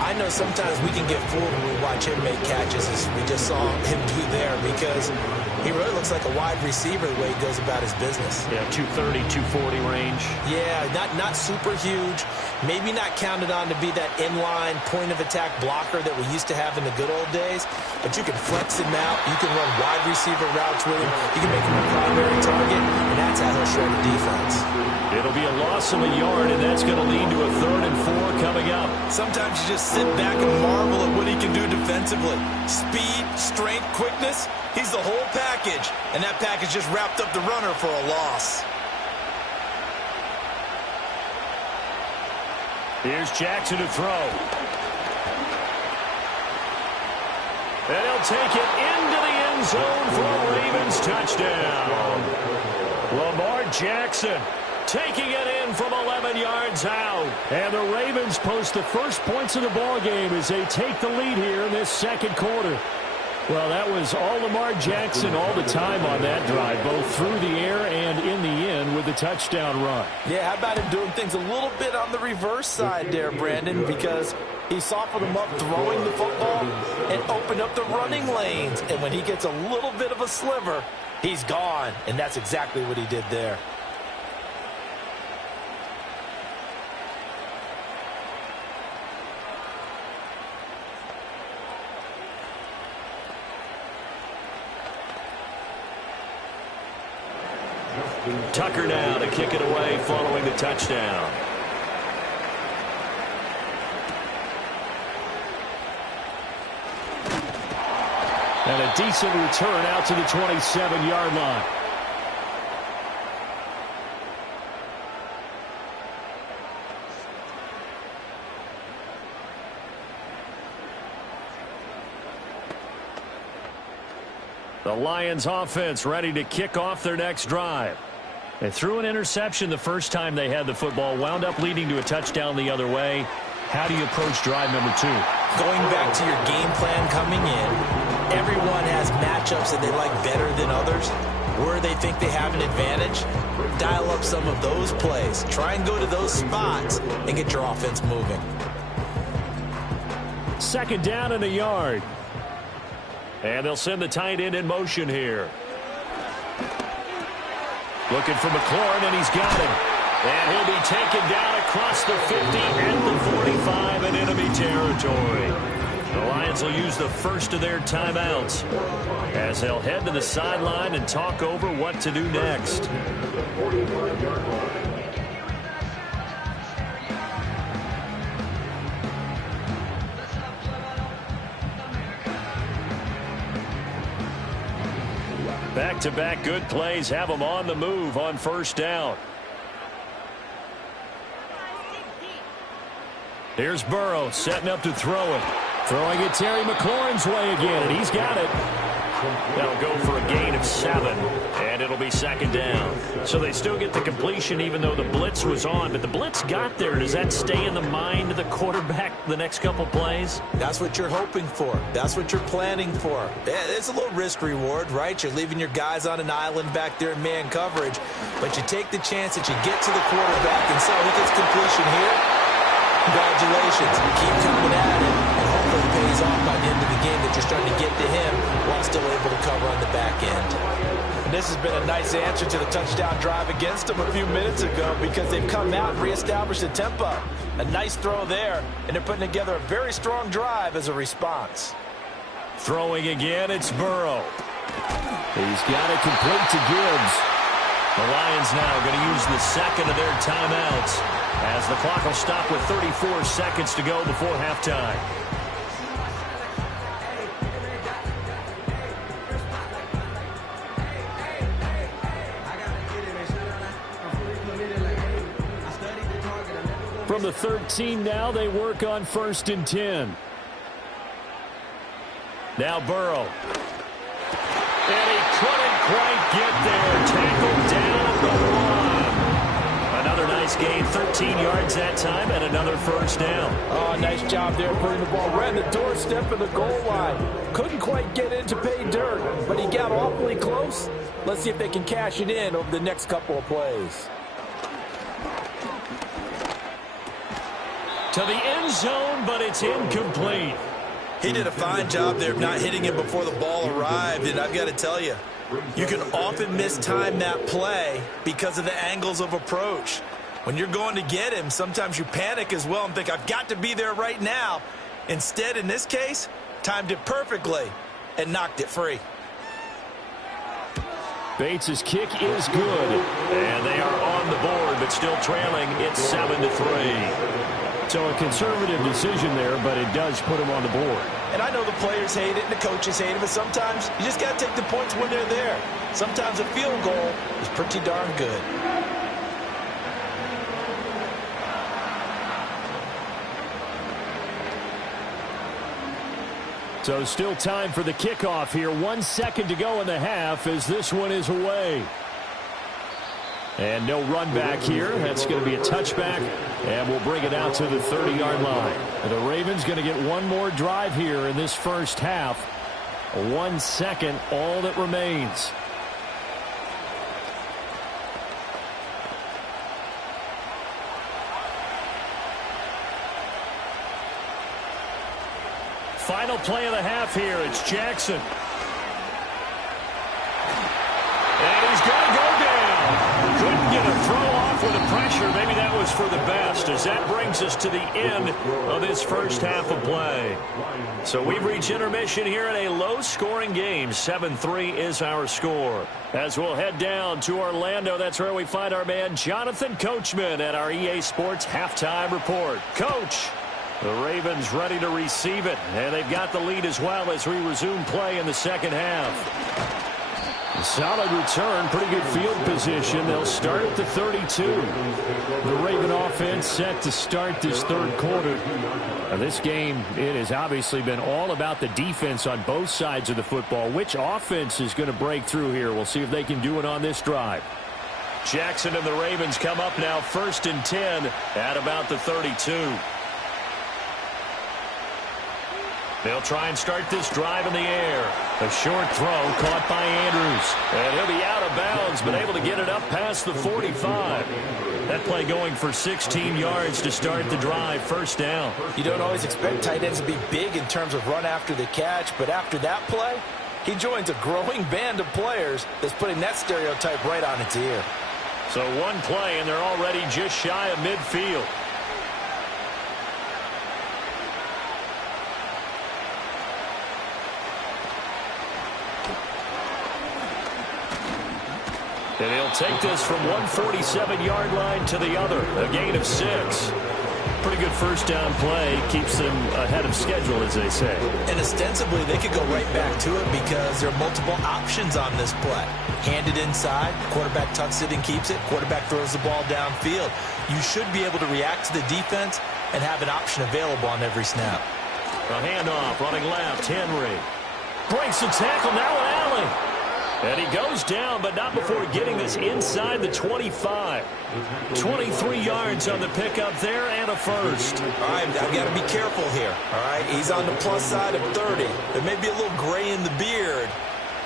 I know sometimes we can get fooled when we watch him make catches, as we just saw him do there, because he really looks like a wide receiver the way he goes about his business. Yeah, 230, 240 range. Yeah, not super huge. Maybe not counted on to be that inline point-of-attack blocker that we used to have in the good old days, but you can flex him out. You can run wide receiver routes with him. You can make him a primary target, and that's how he'll shred the defense. It'll be a loss of a yard, and that's going to lead to a 3rd and 4 coming up. Sometimes you just sit back and marvel at what he can do defensively. Speed, strength, quickness, he's the whole package. And that package just wrapped up the runner for a loss. Here's Jackson to throw. And he'll take it into the end zone for a Ravens touchdown. Lamar Jackson taking it in from 11 yards out. And the Ravens post the first points of the ballgame as they take the lead here in this 2nd quarter. Well, that was all Lamar Jackson all the time on that drive, both through the air and in the end with the touchdown run. Yeah, how about him doing things a little bit on the reverse side there, Brandon, because he softened him up throwing the football and opened up the running lanes. And when he gets a little bit of a sliver, he's gone. And that's exactly what he did there. Tucker now to kick it away following the touchdown. And a decent return out to the 27-yard line. The Lions offense ready to kick off their next drive. They threw an interception the first time they had the football, wound up leading to a touchdown the other way. How do you approach drive number 2? Going back to your game plan coming in, everyone has matchups that they like better than others. Where they think they have an advantage, dial up some of those plays. Try and go to those spots and get your offense moving. 2nd down and a yard. And they'll send the tight end in motion here. Looking for McLaurin, and he's got him. And he'll be taken down across the 50 and the 45 in enemy territory. The Lions will use the first of their timeouts as they'll head to the sideline and talk over what to do next. Back-to-back good plays have them on the move on 1st down. Here's Burrow setting up to throw it. Throwing it Terry McLaurin's way again, and he's got it. That'll go for a gain of 7, and it'll be 2nd down. So they still get the completion even though the blitz was on, but the blitz got there. Does that stay in the mind of the quarterback the next couple plays? That's what you're hoping for. That's what you're planning for. It's a little risk reward, right? You're leaving your guys on an island back there in man coverage, but you take the chance that you get to the quarterback, and so he gets completion here. Congratulations. Keep coming at it, and hopefully it pays off by the end of the game that you're starting to get to him while still able to cover on the back end. And this has been a nice answer to the touchdown drive against them a few minutes ago because they've come out and reestablished the tempo. A nice throw there, and they're putting together a very strong drive as a response. Throwing again, it's Burrow. He's got it complete to Gibbs. The Lions now going to use the 2nd of their timeouts as the clock will stop with 34 seconds to go before halftime. From the 13 now, they work on 1st and 10. Now Burrow. And he couldn't quite get there. Tackled down the 1. Another nice gain, 13 yards that time, and another 1st down. Oh, nice job there putting the ball right in the doorstep of the goal line. Couldn't quite get in to pay dirt, but he got awfully close. Let's see if they can cash it in over the next couple of plays. To the end zone, but it's incomplete. He did a fine job there of not hitting him before the ball arrived, and I've got to tell you, you can often mistime that play because of the angles of approach. When you're going to get him, sometimes you panic as well and think, I've got to be there right now. Instead, in this case, timed it perfectly and knocked it free. Bates' kick is good, and they are on the board, but still trailing. It's 7-3. So a conservative decision there, but it does put him on the board. And I know the players hate it and the coaches hate it, but sometimes you just got to take the points when they're there. Sometimes a field goal is pretty darn good. So still time for the kickoff here. 1 second to go in the half as this one is away. And no run back here. That's going to be a touchback, and we'll bring it out to the 30-yard line. And the Ravens going to get one more drive here in this first half. 1 second, all that remains. Final play of the half here. It's Jackson. And he's going to go down. Couldn't get a throw off with the pressure. Maybe that was for the best, as that brings us to the end of this first half of play. So we've reached intermission here in a low-scoring game. 7-3 is our score. As we'll head down to Orlando, that's where we find our man Jonathan Coachman at our EA Sports Halftime Report. Coach. The Ravens ready to receive it, and they've got the lead as well as we resume play in the second half. A solid return, pretty good field position. They'll start at the 32. The Raven offense set to start this third quarter. Now this game, it has obviously been all about the defense on both sides of the football. Which offense is going to break through here? We'll see if they can do it on this drive. Jackson and the Ravens come up now 1st and 10 at about the 32. They'll try and start this drive in the air. A short throw caught by Andrews. And he'll be out of bounds, but able to get it up past the 45. That play going for 16 yards to start the drive. First down. You don't always expect tight ends to be big in terms of run after the catch, but after that play, he joins a growing band of players that's putting that stereotype right on its ear. So one play, and they're already just shy of midfield. And he'll take this from 147-yard line to the other. A gain of 6. Pretty good first down play. Keeps them ahead of schedule, as they say. And ostensibly, they could go right back to it because there are multiple options on this play. Handed inside, quarterback tucks it and keeps it. Quarterback throws the ball downfield. You should be able to react to the defense and have an option available on every snap. A handoff, running left, Henry. Breaks the tackle, now an alley. And he goes down, but not before getting this inside the 25. 23 yards on the pickup there and a first. All right, I've got to be careful here. All right, he's on the plus side of 30. There may be a little gray in the beard,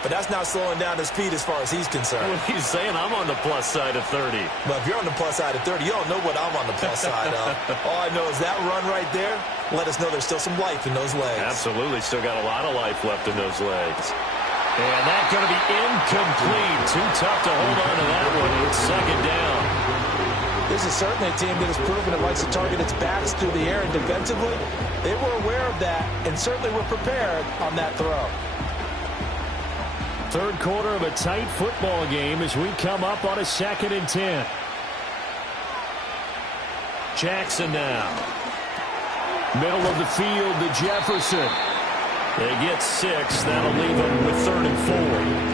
but that's not slowing down his speed as far as he's concerned. Well, he's saying I'm on the plus side of 30. But if you're on the plus side of 30, you don't know what I'm on the plus side of. All I know is that run right there let us know there's still some life in those legs. Absolutely, still got a lot of life left in those legs. And that's going to be incomplete. Too tough to hold on to that one. It's second down. This is certainly a team that has proven it likes to target its backs through the air, and defensively, they were aware of that and certainly were prepared on that throw. Third quarter of a tight football game as we come up on a 2nd and 10. Jackson now. Middle of the field to Jefferson. They get 6. That'll leave them with 3rd and 4.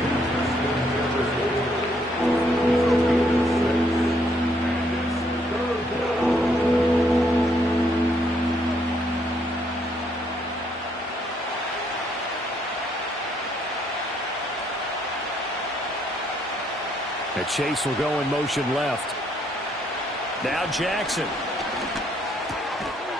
Chase will go in motion left. Now Jackson.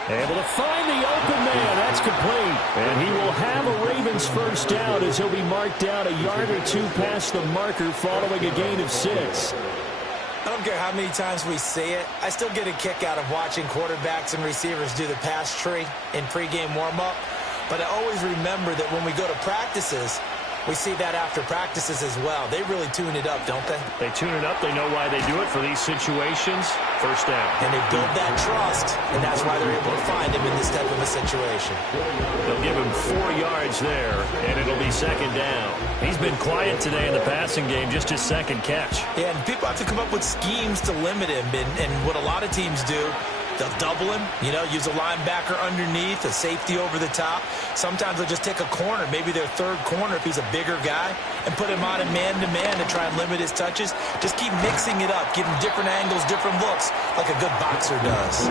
Able to find the open man. That's complete. And he will have a Ravens first down as he'll be marked down a yard or 2 past the marker following a gain of 6. I don't care how many times we see it. I still get a kick out of watching quarterbacks and receivers do the pass tree in pregame warm-up. But I always remember that when we go to practices, we see that after practices as well. They really tune it up, don't they? They tune it up. They know why they do it for these situations. First down. And they build that trust, and that's why they're able to find him in this type of a situation. They'll give him 4 yards there, and it'll be second down. He's been quiet today in the passing game, just his second catch. Yeah, and people have to come up with schemes to limit him, and what a lot of teams do, they'll double him, use a linebacker underneath, a safety over the top. Sometimes they'll just take a corner, maybe their third corner if he's a bigger guy, and put him on a man-to-man to try and limit his touches. Just keep mixing it up, give him different angles, different looks, like a good boxer does.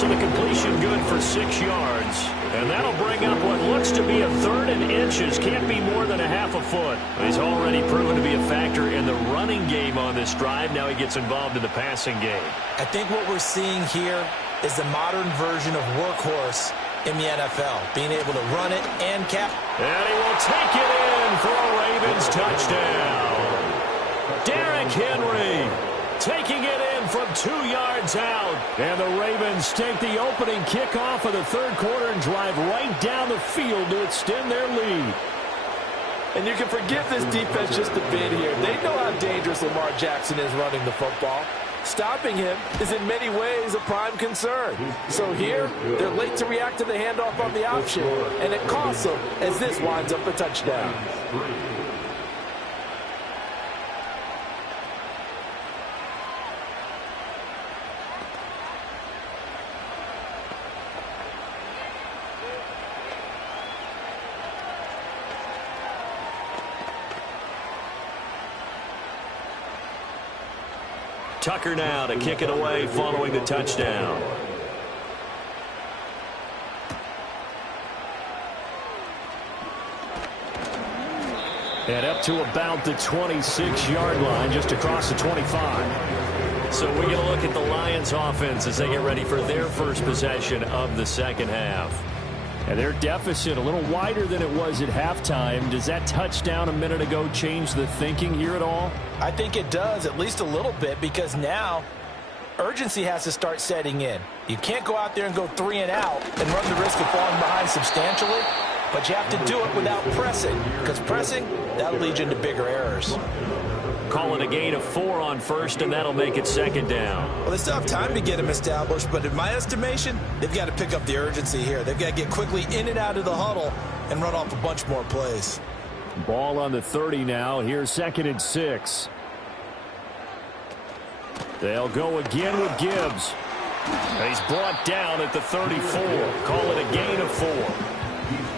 So the completion good for 6 yards, and that'll bring up what looks to be a 3rd and inches. Can't be more than a half a foot. He's already proven to be a factor in the running game on this drive. Now he gets involved in the passing game. I think what we're seeing here is the modern version of workhorse in the NFL, being able to run it and cap. And he will take it in for a Ravens touchdown. Derrick Henry taking it in from 2 yards out. And the Ravens take the opening kickoff of the third quarter and drive right down the field to extend their lead. And you can forgive this defense just a bit here. They know how dangerous Lamar Jackson is running the football. Stopping him is in many ways a prime concern. So here, they're late to react to the handoff on the option, and it costs them as this winds up a touchdown. Tucker now to kick it away following the touchdown. And up to about the 26-yard line, just across the 25. So we're going to look at the Lions offense as they get ready for their first possession of the second half. And their deficit a little wider than it was at halftime. Does that touchdown a minute ago change the thinking here at all? I think it does, at least a little bit, because now urgency has to start setting in. You can't go out there and go 3 and out and run the risk of falling behind substantially, but you have to do it without pressing, because pressing, that'll lead you into bigger errors. Call it a gain of 4 on first, and that'll make it second down. Well, they still have time to get him established, but in my estimation, they've got to pick up the urgency here. They've got to get quickly in and out of the huddle and run off a bunch more plays. Ball on the 30 now. Here's 2nd and 6. They'll go again with Gibbs. He's brought down at the 34. Call it a gain of 4.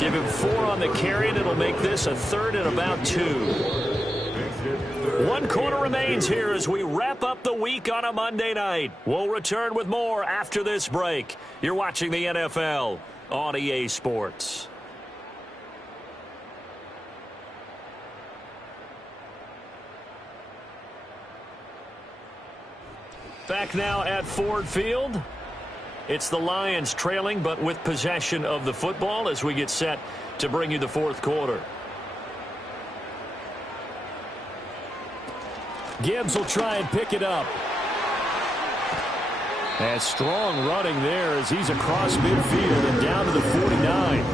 Give him 4 on the carry, and it'll make this a 3rd and about 2. 1 quarter remains here as we wrap up the week on a Monday night. We'll return with more after this break. You're watching the NFL on EA Sports. Back now at Ford Field. It's the Lions trailing, but with possession of the football as we get set to bring you the 4th quarter. Gibbs will try and pick it up. And strong running there as he's across midfield and down to the 49.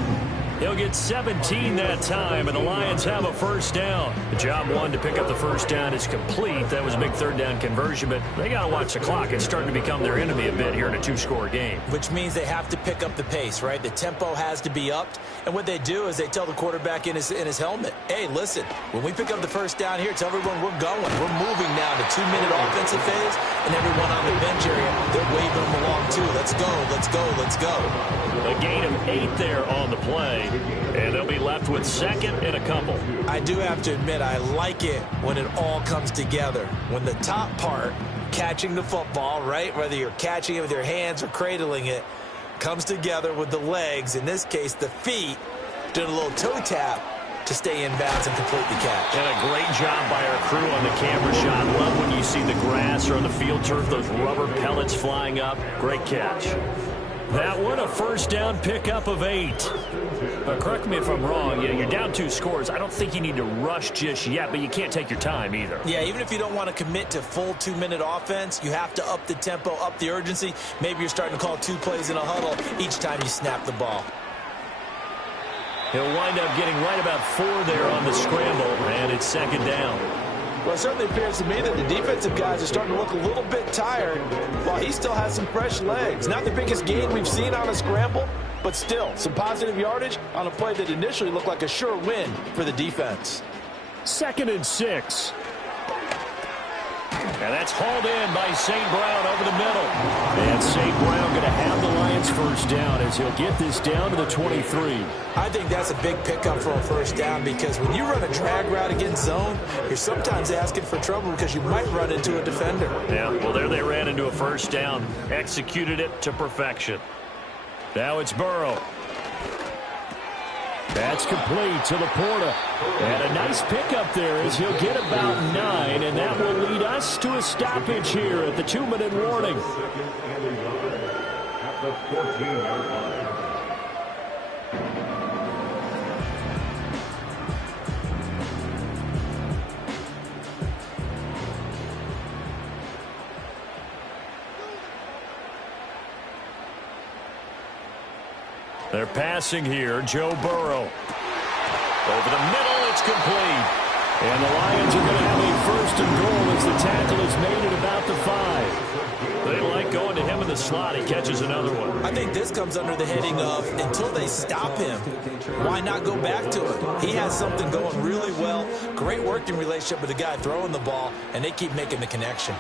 He'll get 17 that time, and the Lions have a first down. The job one to pick up the first down is complete. That was a big 3rd down conversion, but they got to watch the clock. It's starting to become their enemy a bit here in a 2-score game. Which means they have to pick up the pace, right? The tempo has to be upped. And what they do is they tell the quarterback in his helmet, hey, listen, when we pick up the first down here, tell everyone we're going. We're moving now to 2-minute offensive phase, and everyone on the bench area, they're waving them along too. Let's go, let's go, let's go. A gain of 8 there on the play, and they'll be left with 2nd and a couple. I do have to admit, I like it when it all comes together. When the top part, catching the football, right, whether you're catching it with your hands or cradling it, comes together with the legs, in this case the feet, doing a little toe tap to stay in bounds and complete the catch. And a great job by our crew on the camera shot. Love when you see the grass or on the field turf, those rubber pellets flying up. Great catch. That one, a first down pickup of 8. But correct me if I'm wrong, you're down 2 scores. I don't think you need to rush just yet, but you can't take your time either. Yeah, even if you don't want to commit to full 2-minute offense, you have to up the tempo, up the urgency. Maybe you're starting to call 2 plays in a huddle each time you snap the ball. He'll wind up getting right about 4 there on the scramble, and it's 2nd down. Well, it certainly appears to me that the defensive guys are starting to look a little bit tired while he still has some fresh legs. Not the biggest gain we've seen on a scramble, but still some positive yardage on a play that initially looked like a sure win for the defense. 2nd and 6. And that's hauled in by St. Brown over the middle. And St. Brown going to have the Lions first down as he'll get this down to the 23. I think that's a big pickup for a first down because when you run a drag route against zone, you're sometimes asking for trouble because you might run into a defender. Yeah, well, there they ran into a first down. Executed it to perfection. Now it's Burrow. That's complete to Laporta. And a nice pickup there as he'll get about 9, and that will lead us to a stoppage here at the 2-minute warning. At the 14-yard line. They're passing here. Joe Burrow. Over the middle, it's complete. And the Lions are going to have a 1st and goal as the tackle is made at about the 5. They like going to him in the slot. He catches another one. I think this comes under the heading of until they stop him, why not go back to it? He has something going really well. Great working relationship with the guy throwing the ball, and they keep making the connection.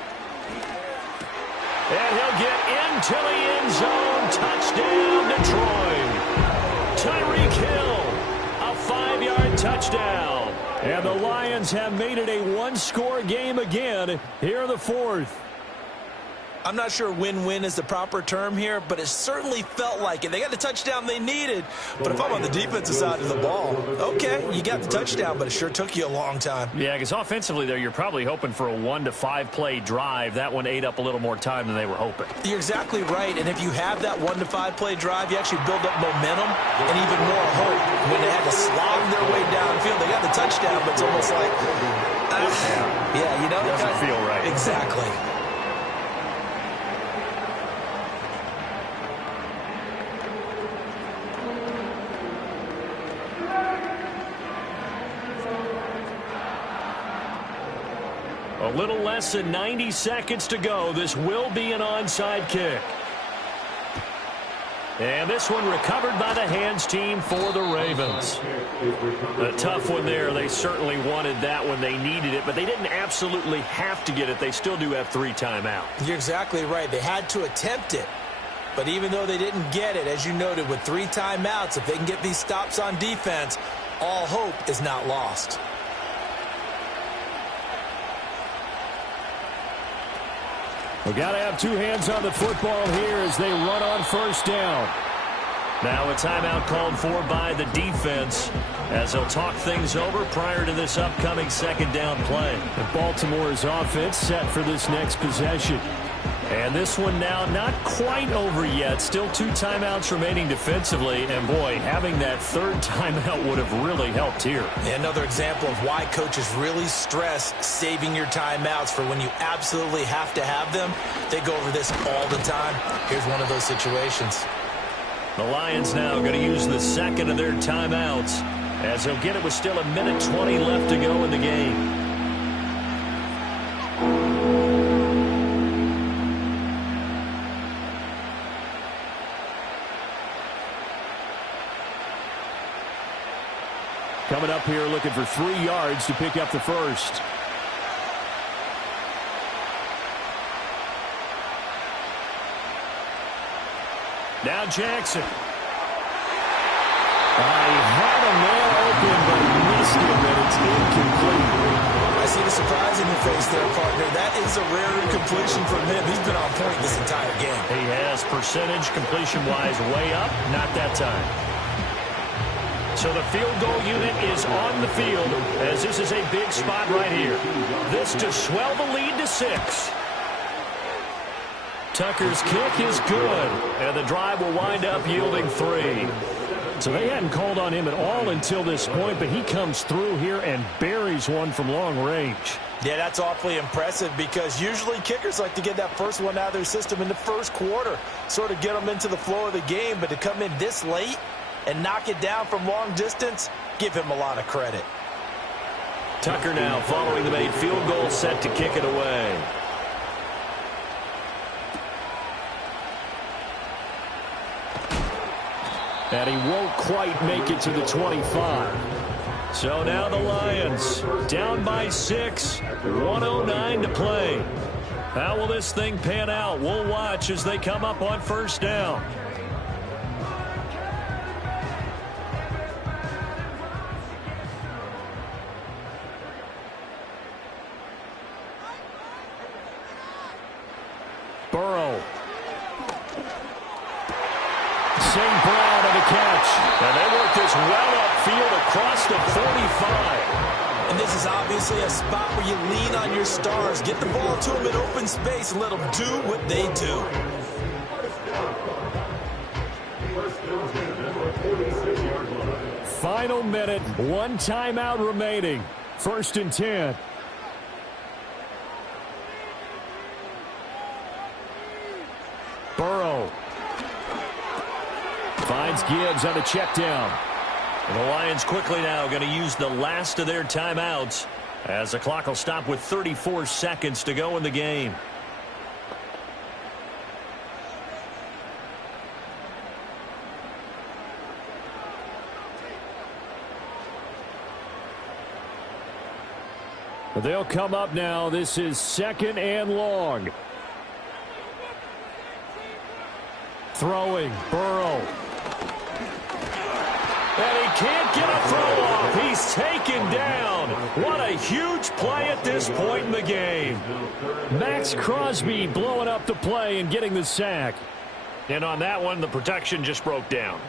And he'll get into the end zone. Touchdown, Detroit. Tyreek Hill, a 5-yard touchdown. And the Lions have made it a 1-score game again here in the 4th. I'm not sure win-win is the proper term here, but it certainly felt like it. They got the touchdown they needed, but if I'm on the defensive side of the ball, okay, you got the touchdown, but it sure took you a long time. Yeah, because offensively there, you're probably hoping for a 1 to 5 play drive. That one ate up a little more time than they were hoping. You're exactly right, and if you have that 1 to 5 play drive, you actually build up momentum and even more hope. When they had to slog their way downfield, they got the touchdown, but it's almost like, yeah, you know, it doesn't feel right. Exactly. A little less than 90 seconds to go. This will be an onside kick. And this one recovered by the hands team for the Ravens. A tough one there. They certainly wanted that when they needed it, but they didn't absolutely have to get it. They still do have 3 timeouts. You're exactly right. They had to attempt it. But even though they didn't get it, as you noted, with 3 timeouts, if they can get these stops on defense, all hope is not lost. We've got to have 2 hands on the football here as they run on first down. Now a timeout called for by the defense as they'll talk things over prior to this upcoming second down play. And Baltimore's offense set for this next possession. And this one now not quite over yet. Still 2 timeouts remaining defensively. And, boy, having that 3rd timeout would have really helped here. Another example of why coaches really stress saving your timeouts for when you absolutely have to have them. They go over this all the time. Here's one of those situations. The Lions now going to use the 2nd of their timeouts as they'll get it with still 1:20 left to go in the game. Coming up here looking for 3 yards to pick up the first. Now Jackson. I had a man open, but missed him, and it's incomplete. I see the surprise in your face there, partner. That is a rare incompletion from him. He's been on point this entire game. He has percentage completion-wise way up. Not that time. So the field goal unit is on the field as this is a big spot right here. This to swell the lead to 6. Tucker's kick is good, and the drive will wind up yielding 3. So they hadn't called on him at all until this point, but he comes through here and buries one from long range. Yeah, that's awfully impressive because usually kickers like to get that first one out of their system in the first quarter, sort of get them into the flow of the game, but to come in this late and knock it down from long distance, give him a lot of credit. Tucker now following the made field goal, set to kick it away. And he won't quite make it to the 25. So now the Lions down by 6, 1:09 to play. How will this thing pan out? We'll watch as they come up on first down. Burrow. St. Brown on the catch. And they work this well upfield across the 45. And this is obviously a spot where you lean on your stars. Get the ball to them in open space and let them do what they do. Final minute, 1 timeout remaining. 1st and 10. Burrow. Finds Gibbs on the check down. And the Lions quickly now going to use the last of their timeouts as the clock will stop with 34 seconds to go in the game. They'll come up now. This is 2nd and long. Throwing, Burrow. And he can't get a throw off. He's taken down. What a a huge play at this point in the game. Max Crosby blowing up the play and getting the sack. And on that one, the protection just broke down.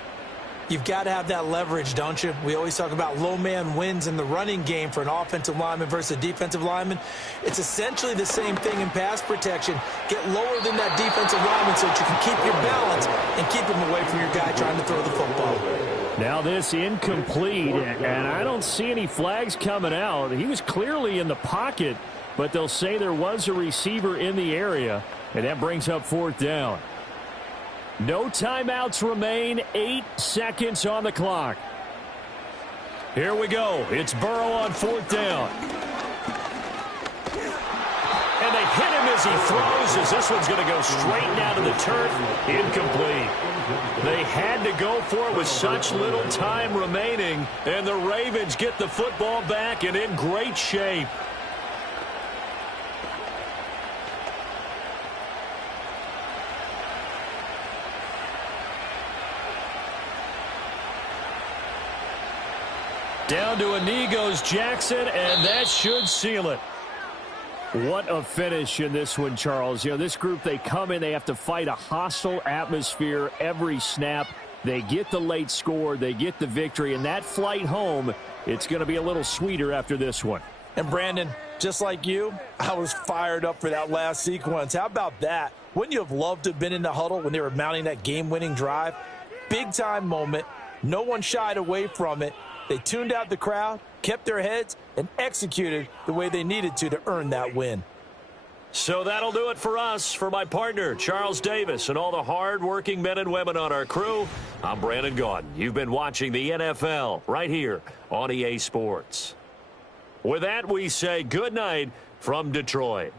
You've got to have that leverage, don't you? We always talk about low man wins in the running game for an offensive lineman versus a defensive lineman. It's essentially the same thing in pass protection. Get lower than that defensive lineman so that you can keep your balance and keep him away from your guy trying to throw the football. Now this incomplete, and I don't see any flags coming out. He was clearly in the pocket, but they'll say there was a receiver in the area, and that brings up 4th down. No timeouts remain. 8 seconds on the clock. Here we go. It's Burrow on 4th down. And they hit him as he throws, as this one's going to go straight down to the turf. Incomplete. They had to go for it with such little time remaining, and the Ravens get the football back and in great shape. Down to a knee goes Jackson, and that should seal it. What a finish in this one, Charles. You know, this group, they come in, they have to fight a hostile atmosphere every snap. They get the late score, they get the victory, and that flight home, it's going to be a little sweeter after this one. And Brandon, just like you, I was fired up for that last sequence. How about that? Wouldn't you have loved to have been in the huddle when they were mounting that game-winning drive? Big-time moment. No one shied away from it. They tuned out the crowd, kept their heads, and executed the way they needed to earn that win. So that'll do it for us. For my partner, Charles Davis, and all the hard-working men and women on our crew, I'm Brandon Gaudin. You've been watching the NFL right here on EA Sports. With that, we say good night from Detroit.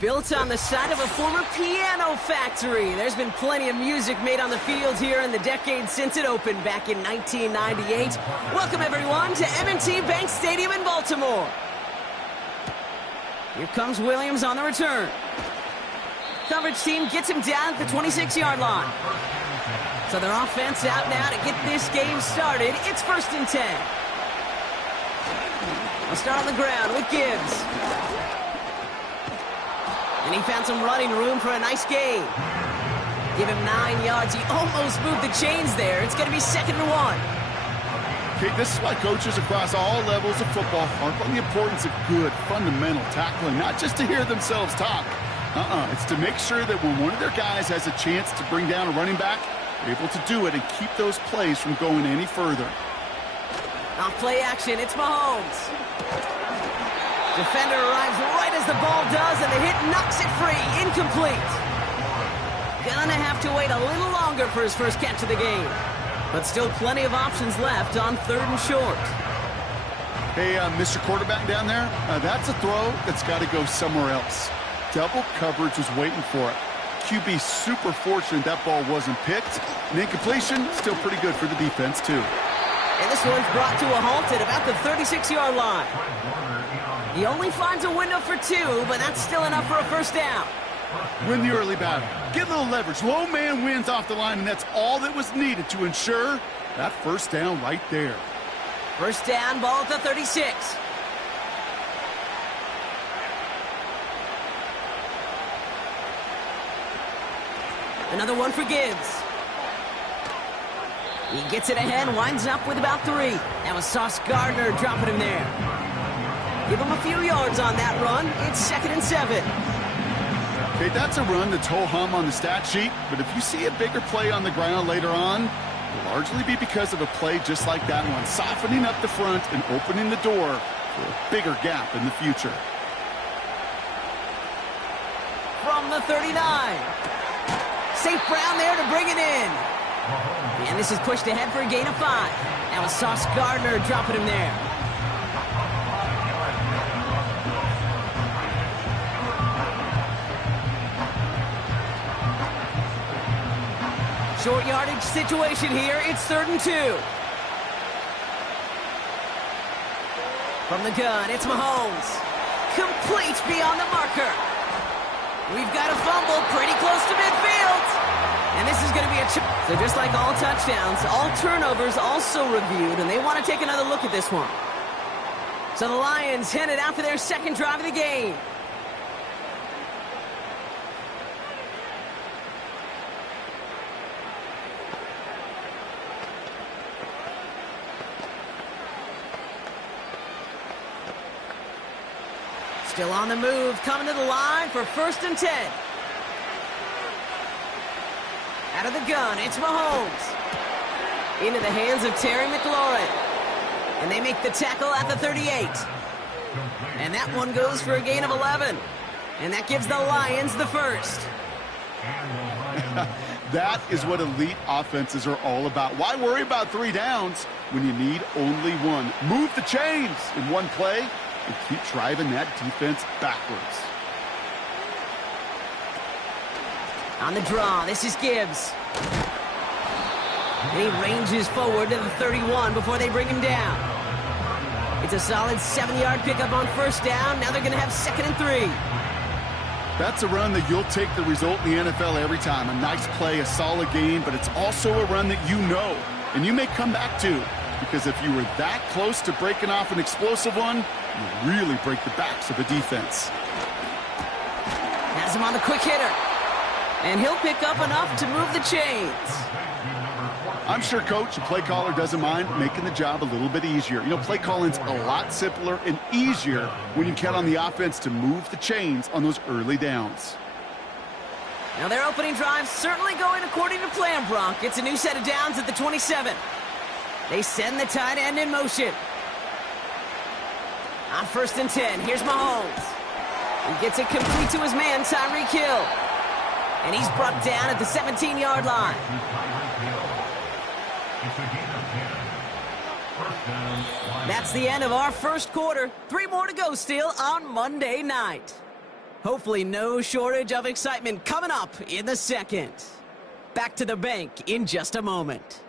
Built on the side of a former piano factory, there's been plenty of music made on the field here in the decade since it opened back in 1998. Welcome, everyone, to M&T Bank Stadium in Baltimore. Here comes Williams on the return. Coverage team gets him down at the 26-yard line. So their offense out now to get this game started. It's 1st and 10. We'll start on the ground with Gibbs. And he found some running room for a nice gain. Give him 9 yards. He almost moved the chains there. It's going to be 2nd and 1. Okay, this is why coaches across all levels of football harp on the importance of good, fundamental tackling, not just to hear themselves talk. It's to make sure that when one of their guys has a chance to bring down a running back, they're able to do it and keep those plays from going any further. Off play action, it's Mahomes. Defender arrives right as the ball does, and the hit knocks it free. Incomplete. Gonna have to wait a little longer for his first catch of the game. But still plenty of options left on 3rd and short. Hey, Mr. Quarterback down there, that's a throw that's got to go somewhere else. Double coverage was waiting for it. QB super fortunate that ball wasn't picked. And incompletion, still pretty good for the defense, too. And this one's brought to a halt at about the 36-yard line. He only finds a window for 2, but that's still enough for a 1st down. Win the early battle. Get a little leverage. Low man wins off the line, and that's all that was needed to ensure that 1st down right there. 1st down, ball at the 36. Another one for Gibbs. He gets it ahead, winds up with about 3. That was Sauce Gardner dropping him there. Give him a few yards on that run. It's 2nd and 7. Okay, that's a run that's ho-hum on the stat sheet, but if you see a bigger play on the ground later on, it'll largely be because of a play just like that one, softening up the front and opening the door for a bigger gap in the future. From the 39. St. Brown there to bring it in. And this is pushed ahead for a gain of 5. That was Sauce Gardner dropping him there. Short yardage situation here. It's 3rd and 2. From the gun, it's Mahomes. Complete beyond the marker. We've got a fumble pretty close to midfield. And this is going to be a... So just like all touchdowns, all turnovers also reviewed, and they want to take another look at this one. So the Lions headed out for their 2nd drive of the game. Still on the move, coming to the line for 1st and 10. Out of the gun, it's Mahomes. Into the hands of Terry McLaurin. And they make the tackle at the 38. And that one goes for a gain of 11. And that gives the Lions the 1st. That is what elite offenses are all about. Why worry about 3 downs when you need only 1? Move the chains in one play and keep driving that defense backwards. On the draw, this is Gibbs. And he ranges forward to the 31 before they bring him down. It's a solid 7-yard pickup on 1st down. Now they're going to have 2nd and 3. That's a run that you'll take the result in the NFL every time. A nice play, a solid game, but it's also a run that you know and you may come back to, because if you were that close to breaking off an explosive one, you really break the backs of the defense. Has him on the quick hitter. And he'll pick up enough to move the chains. I'm sure coach and play caller doesn't mind making the job a little bit easier. You know, play calling's a lot simpler and easier when you count on the offense to move the chains on those early downs. Now their opening drive certainly going according to plan, Bronk. It's a new set of downs at the 27. They send the tight end in motion. On 1st and 10, here's Mahomes. He gets it complete to his man, Tyreek Hill. And he's brought down at the 17-yard line. That's the end of our 1st quarter. 3 more to go still on Monday night. Hopefully no shortage of excitement coming up in the second. Back to the bank in just a moment.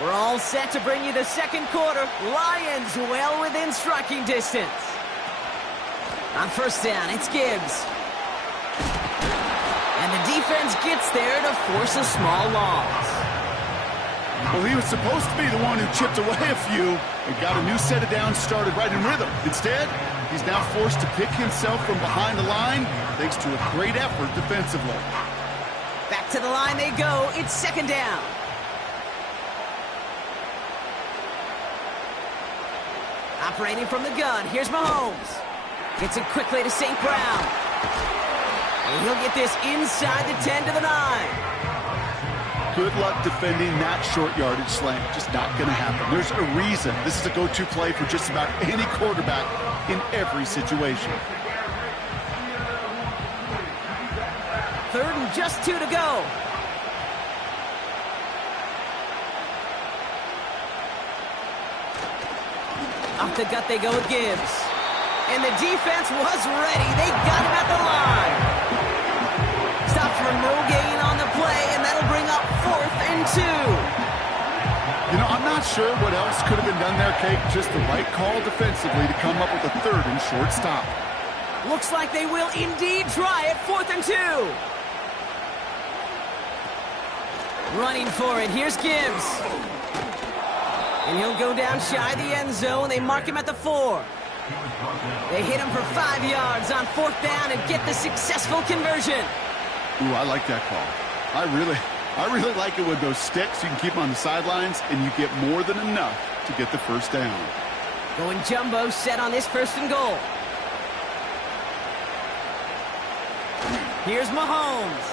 We're all set to bring you the second quarter. Lions well within striking distance. On first down, it's Gibbs. And the defense gets there to force a small loss. Well, he was supposed to be the one who chipped away a few and got a new set of downs started right in rhythm. Instead, he's now forced to pick himself from behind the line thanks to a great effort defensively. Back to the line they go. It's second down. Operating from the gun, here's Mahomes. Gets it quickly to St. Brown. And he'll get this inside the 10 to the 9. Good luck defending that short yardage slant. Just not going to happen. There's a reason this is a go-to play for just about any quarterback in every situation. Third and just 2 to go. Off the gut they go with Gibbs. And the defense was ready. They got him at the line. Stopped for no gain on the play, and that'll bring up 4th and 2. You know, I'm not sure what else could have been done there, Kate. Just the right call defensively to come up with a 3rd and short stop. Looks like they will indeed try it. 4th and 2. Running for it. Here's Gibbs. And he'll go down shy of the end zone. They mark him at the 4. They hit him for 5 yards on 4th down and get the successful conversion. Ooh, I like that call. I really like it with those sticks. You can keep them on the sidelines, and you get more than enough to get the first down. Going jumbo set on this 1st and goal. Here's Mahomes.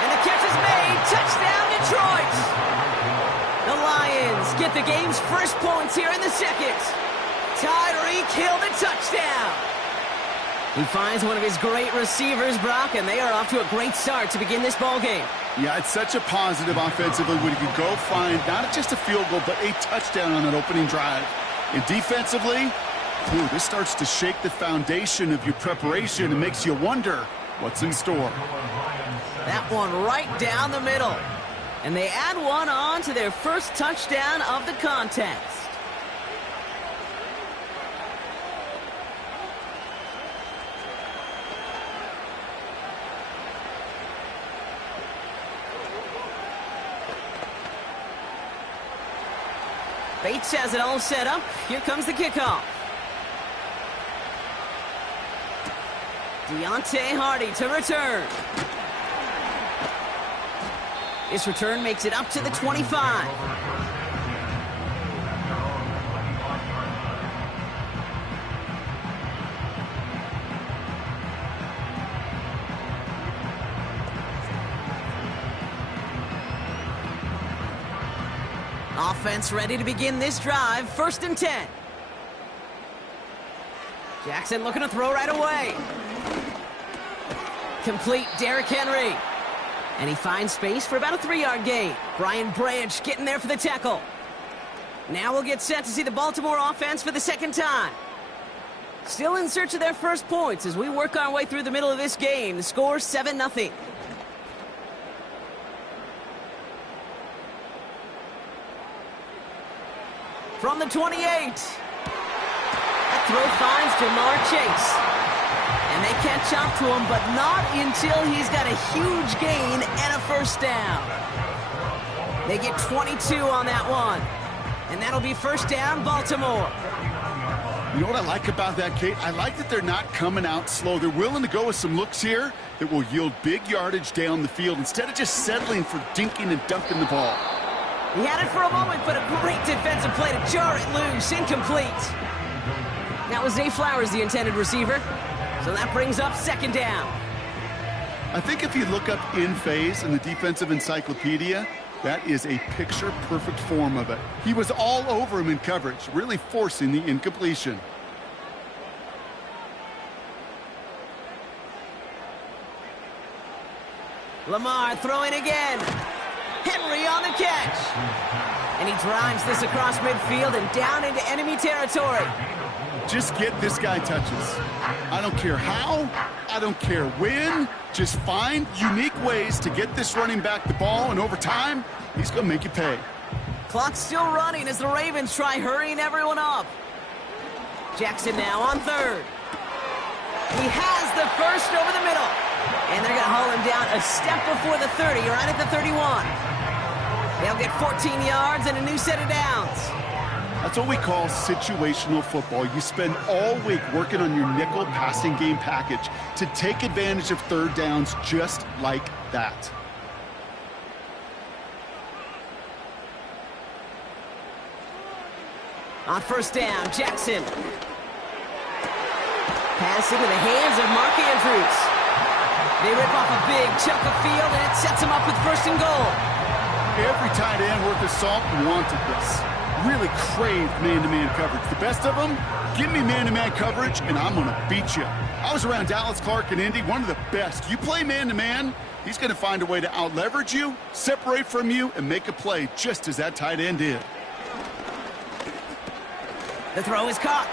And the catch is made. Touchdown, Detroit. The Lions get the game's first points here in the second. Tyreek Hill the touchdown. He finds one of his great receivers, Brock, and they are off to a great start to begin this ball game. Yeah, it's such a positive offensively when you can go find not just a field goal, but a touchdown on that opening drive. And defensively, this starts to shake the foundation of your preparation and makes you wonder what's in store. That one right down the middle. And they add one on to their first touchdown of the contest. Bates has it all set up. Here comes the kickoff. Deontay Hardy to return. This return makes it up to the 25. Offense ready to begin this drive. 1st and 10. Jackson looking to throw right away. Complete, Derrick Henry. And he finds space for about a 3-yard gain. Brian Branch getting there for the tackle. Now we'll get set to see the Baltimore offense for the second time. Still in search of their first points as we work our way through the middle of this game. The score 7-0. From the 28. That throw finds Jamar Chase. And they catch up to him, but not until he's got a huge gain and a first down. They get 22 on that one. And that'll be first down, Baltimore. You know what I like about that, Kate? I like that they're not coming out slow. They're willing to go with some looks here that will yield big yardage down the field instead of just settling for dinking and dunking the ball. He had it for a moment, but a great defensive play to jar it loose. Incomplete. That was Zay Flowers, the intended receiver. So that brings up second down. I think if you look up in phase in the defensive encyclopedia, that is a picture-perfect form of it. He was all over him in coverage, really forcing the incompletion. Lamar throwing again. Henry on the catch. And he drives this across midfield and down into enemy territory. Just get this guy touches. I don't care how, I don't care when. Just find unique ways to get this running back the ball, and over time, he's going to make you pay. Clock's still running as the Ravens try hurrying everyone up. Jackson now on third. He has the first over the middle. And they're going to haul him down a step before the 30, right at the 31. They'll get 14 yards and a new set of downs. That's what we call situational football. You spend all week working on your nickel passing game package to take advantage of third downs just like that. On first down, Jackson. Pass into the hands of Mark Andrews. They rip off a big chunk of field, and it sets them up with first and goal. Every tight end worth his salt wanted this. Really craved man-to-man coverage. The best of them, give me man-to-man coverage, and I'm going to beat you. I was around Dallas Clark and Indy, one of the best. You play man-to-man, he's going to find a way to out-leverage you, separate from you, and make a play just as that tight end did. The throw is caught.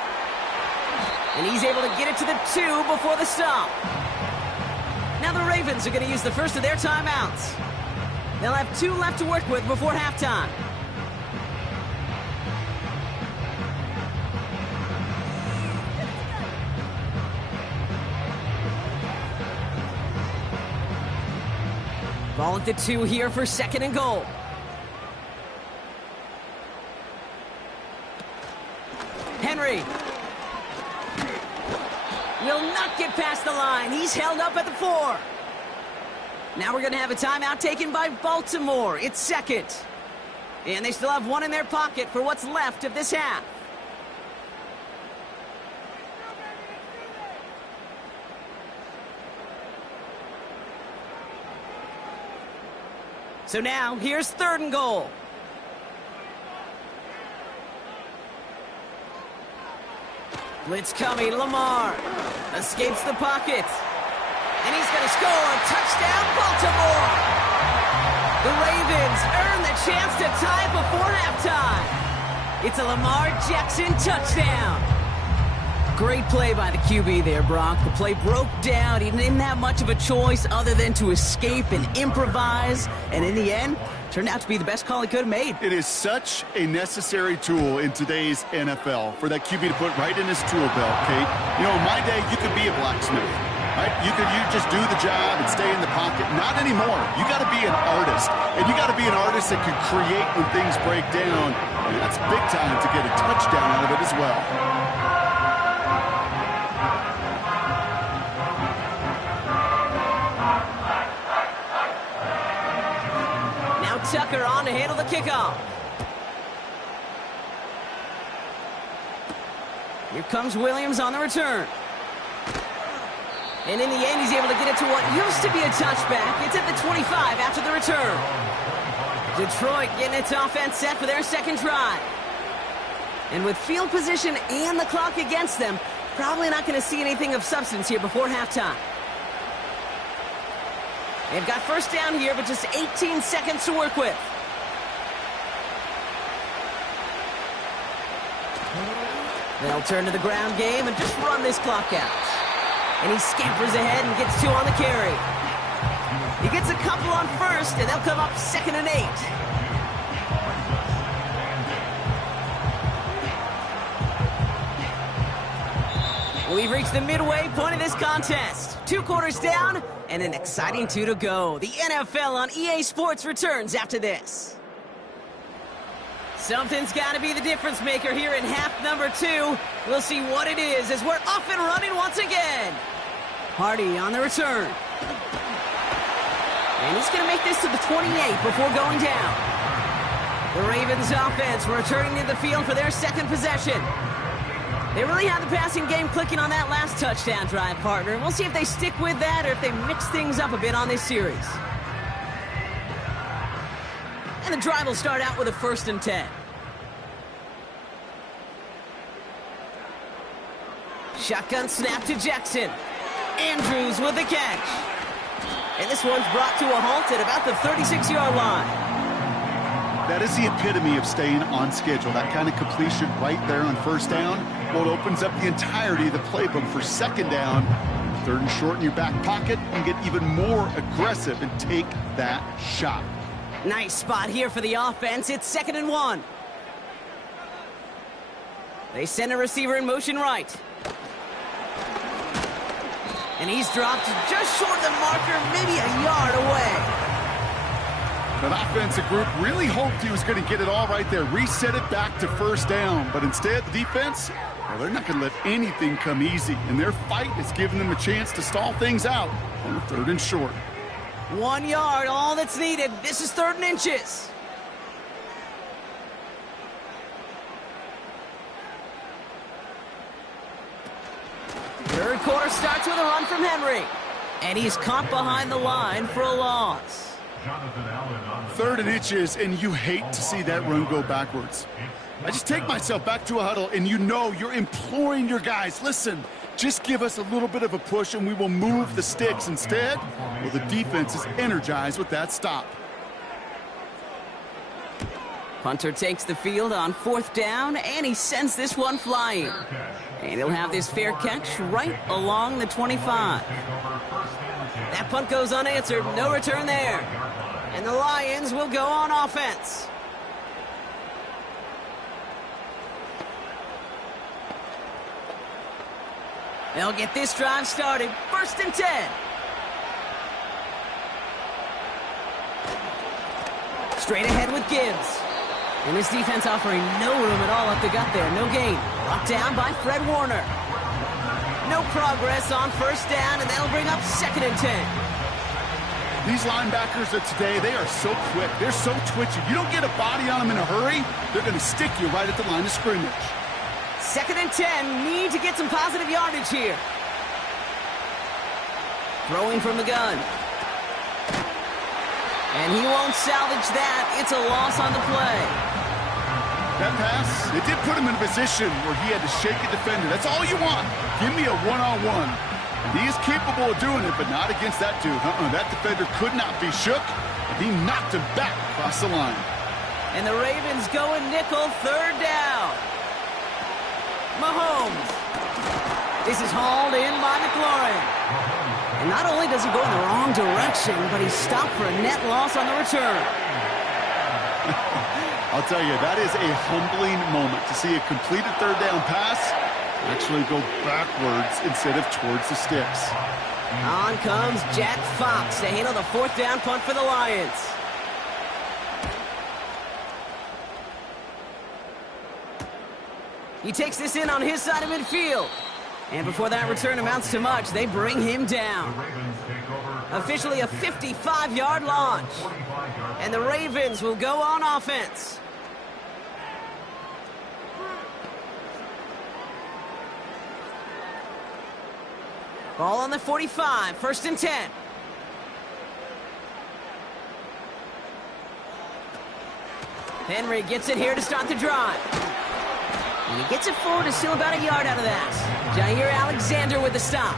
And he's able to get it to the 2 before the stop. Now the Ravens are going to use the first of their timeouts. They'll have 2 left to work with before halftime. Ball at the 2 here for second and goal. Henry will not get past the line. He's held up at the 4. Now we're going to have a timeout taken by Baltimore. It's second. And they still have 1 in their pocket for what's left of this half. So now, here's third and goal. Blitz coming, Lamar escapes the pocket. And he's going to score. Touchdown, Baltimore! The Ravens earn the chance to tie before halftime. It's a Lamar Jackson touchdown. Great play by the QB there, Brock. The play broke down. He didn't have much of a choice other than to escape and improvise. And in the end, turned out to be the best call he could have made. It is such a necessary tool in today's NFL for that QB to put right in his tool belt, Kate. You know, in my day, you could be a blacksmith, right? You just do the job and stay in the pocket. Not anymore. You got to be an artist. And you got to be an artist that can create when things break down. And that's big time to get a touchdown out of it as well. Tucker on to handle the kickoff. Here comes Williams on the return. And in the end, he's able to get it to what used to be a touchback. It's at the 25 after the return. Detroit getting its offense set for their second drive. And with field position and the clock against them, probably not going to see anything of substance here before halftime. They've got first down here, but just 18 seconds to work with. They'll turn to the ground game and just run this clock out. And he scampers ahead and gets 2 on the carry. He gets a couple on first, and they'll come up 2nd and 8. We've reached the midway point of this contest. 2 quarters down and an exciting 2 to go. The NFL on EA Sports returns after this. Something's got to be the difference maker here in half number 2. We'll see what it is as we're off and running once again. Hardy on the return. And he's going to make this to the 28 before going down. The Ravens offense returning to the field for their second possession. They really have the passing game clicking on that last touchdown drive, partner. We'll see if they stick with that or if they mix things up a bit on this series. And the drive will start out with a 1st and 10. Shotgun snap to Jackson. Andrews with the catch. And this one's brought to a halt at about the 36-yard line. That is the epitome of staying on schedule. That kind of completion right there on first down, well, it opens up the entirety of the playbook for second down. Third and short in your back pocket, and get even more aggressive and take that shot. Nice spot here for the offense. It's 2nd and 1. They send a receiver in motion right. And he's dropped just short of the marker, maybe a yard away. That offensive group really hoped he was going to get it all right there, reset it back to first down. But instead, the defense, well, they're not going to let anything come easy. And their fight is giving them a chance to stall things out on the 3rd and short. 1 yard, all that's needed. This is 3rd and inches. Third quarter starts with a run from Henry. And he's caught behind the line for a loss. 3rd and inches, and you hate to see that run go backwards. I just take myself back to a huddle, and you know you're imploring your guys, listen, just give us a little bit of a push and we will move the sticks. Instead, well, the defense is energized with that stop. Punter takes the field on 4th down, and he sends this one flying. And he'll have this fair catch right along the 25. That punt goes unanswered, no return there. And the Lions will go on offense. They'll get this drive started. 1st and 10. Straight ahead with Gibbs. And this defense offering no room at all up the gut there. No gain. Brought down by Fred Warner. No progress on 1st down, and that'll bring up 2nd and 10. These linebackers of today, they are so quick. They're so twitchy. You don't get a body on them in a hurry, they're going to stick you right at the line of scrimmage. 2nd and 10. Need to get some positive yardage here. Throwing from the gun. And he won't salvage that. It's a loss on the play. That pass, it did put him in a position where he had to shake a defender. That's all you want. Give me a one-on-one. And he is capable of doing it, but not against that dude. That defender could not be shook, and he knocked him back across the line. And the Ravens go in nickel, 3rd down. Mahomes. This is hauled in by McLaurin. And not only does he go in the wrong direction, but he's stopped for a net loss on the return. I'll tell you, that is a humbling moment to see a completed 3rd down pass actually go backwards instead of towards the sticks. On comes Jack Fox to handle the 4th down punt for the Lions. He takes this in on his side of midfield. And before that return amounts to much, they bring him down. Officially a 55-yard launch. And the Ravens will go on offense. Ball on the 45, 1st and 10. Henry gets it here to start the drive. And he gets it forward to steal about a yard out of that. Jair Alexander with the stop.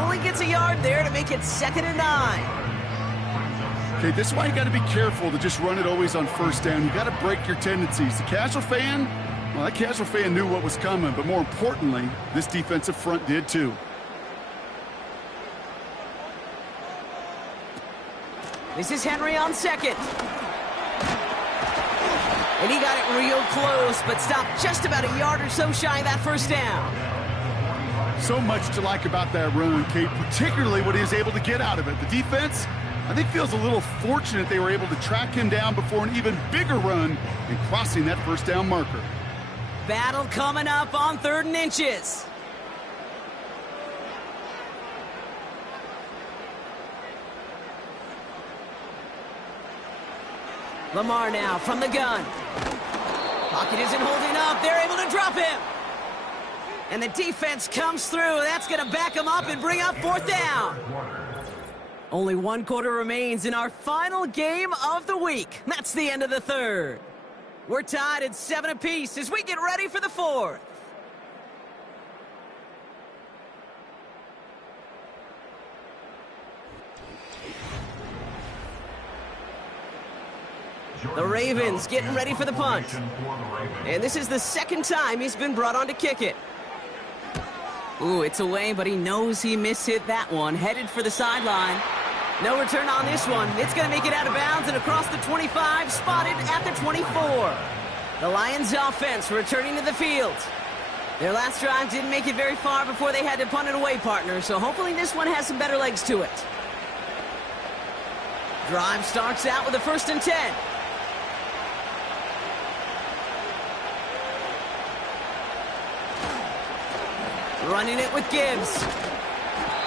Only gets a yard there to make it 2nd and 9. Okay, this is why you got to be careful to just run it always on 1st down. You got to break your tendencies. The casual fan, well, that casual fan knew what was coming, but more importantly, this defensive front did too. This is Henry on 2nd. And he got it real close, but stopped just about a yard or so shy of that 1st down. So much to like about that run, Kate, particularly what he was able to get out of it. The defense, I think, feels a little fortunate they were able to track him down before an even bigger run and crossing that 1st down marker. Battle coming up on 3rd and inches. Lamar now from the gun. Pocket isn't holding up. They're able to drop him. And the defense comes through. That's going to back him up and bring up 4th down. Only 1 quarter remains in our final game of the week. That's the end of the 3rd. We're tied at 7 apiece as we get ready for the 4th. The Ravens getting ready for the punt. And this is the second time he's been brought on to kick it. Ooh, it's away, but he knows he mishit that one. Headed for the sideline. No return on this one. It's going to make it out of bounds and across the 25, spotted at the 24. The Lions offense returning to the field. Their last drive didn't make it very far before they had to punt it away, partner, so hopefully this one has some better legs to it. Drive starts out with a 1st and 10. Running it with Gibbs.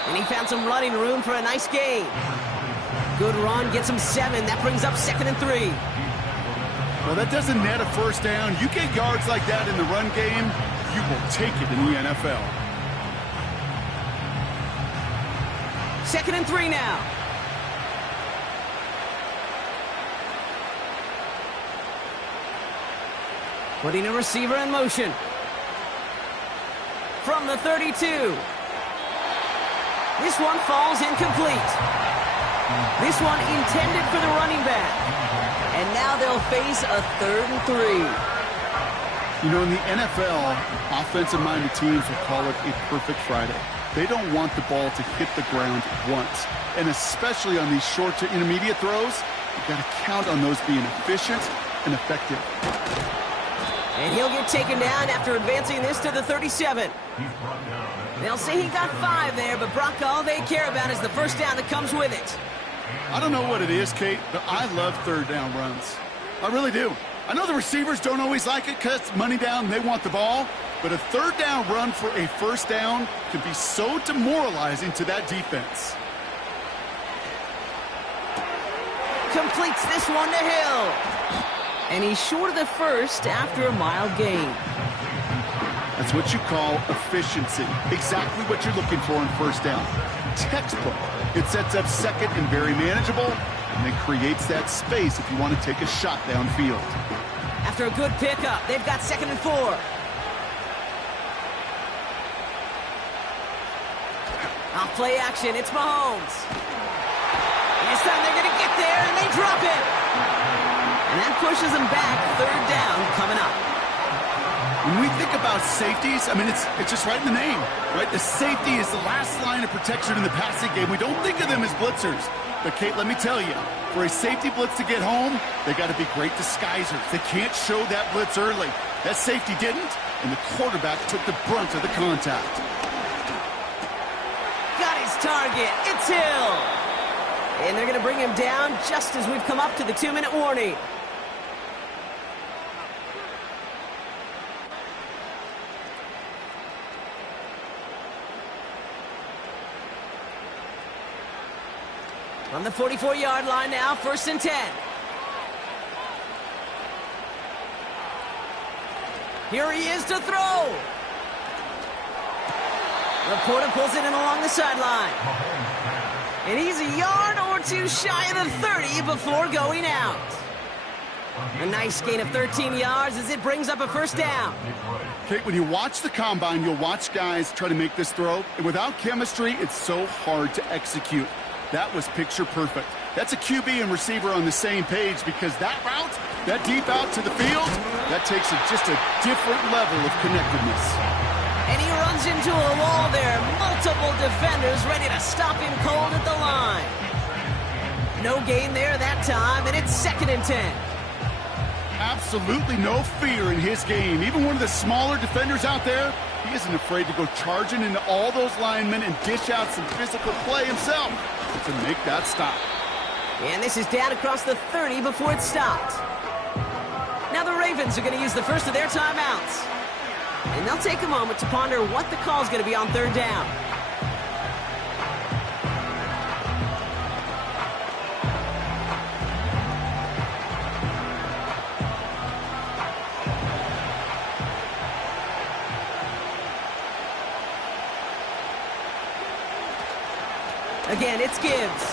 And he found some running room for a nice gain. Good run, gets him 7. That brings up 2nd and 3. Well, that doesn't net a first down. You get yards like that in the run game, you will take it in the NFL. 2nd and 3 now. Putting a receiver in motion. From the 32. This one falls incomplete. This one intended for the running back. And now they'll face a 3rd and 3. You know, in the NFL, offensive-minded teams will call it a perfect Friday. They don't want the ball to hit the ground once. And especially on these short to intermediate throws, you've got to count on those being efficient and effective. And he'll get taken down after advancing this to the 37. They'll say he got 5 there, but Brock, all they care about is the first down that comes with it. I don't know what it is, Kate, but I love 3rd down runs. I really do. I know the receivers don't always like it because it's money down and they want the ball, but a 3rd down run for a first down can be so demoralizing to that defense. Completes this one to Hill. And he's short of the first after a mild gain. That's what you call efficiency. Exactly what you're looking for in first down. Textbook. It sets up 2nd and very manageable, and then creates that space if you want to take a shot downfield. After a good pickup, they've got 2nd and 4. Off play action, it's Mahomes. This time they're going to get there, and they drop it. And that pushes them back. 3rd down coming up. When we think about safeties, I mean, it's just right in the name, right? The safety is the last line of protection in the passing game. We don't think of them as blitzers. But, Kate, let me tell you, for a safety blitz to get home, they got to be great disguisers. They can't show that blitz early. That safety didn't, and the quarterback took the brunt of the contact. Got his target. It's Hill. And they're going to bring him down just as we've come up to the 2-minute warning. On the 44-yard line now, 1st and 10. Here he is to throw. Laporta pulls it in along the sideline. And he's a yard or 2 shy of the 30 before going out. A nice gain of 13 yards as it brings up a first down. Kate, when you watch the combine, you'll watch guys try to make this throw. And without chemistry, it's so hard to execute. That was picture perfect. That's a QB and receiver on the same page because that route, that deep out to the field, that takes just a different level of connectedness. And he runs into a wall there. Multiple defenders ready to stop him cold at the line. No gain there that time, and it's 2nd and 10. Absolutely no fear in his game. Even one of the smaller defenders out there, he isn't afraid to go charging into all those linemen and dish out some physical play himself to make that stop. And this is down across the 30 before it stopped. Now the Ravens are going to use the first of their timeouts. And they'll take a moment to ponder what the call is going to be on 3rd down. Again, it's Gibbs.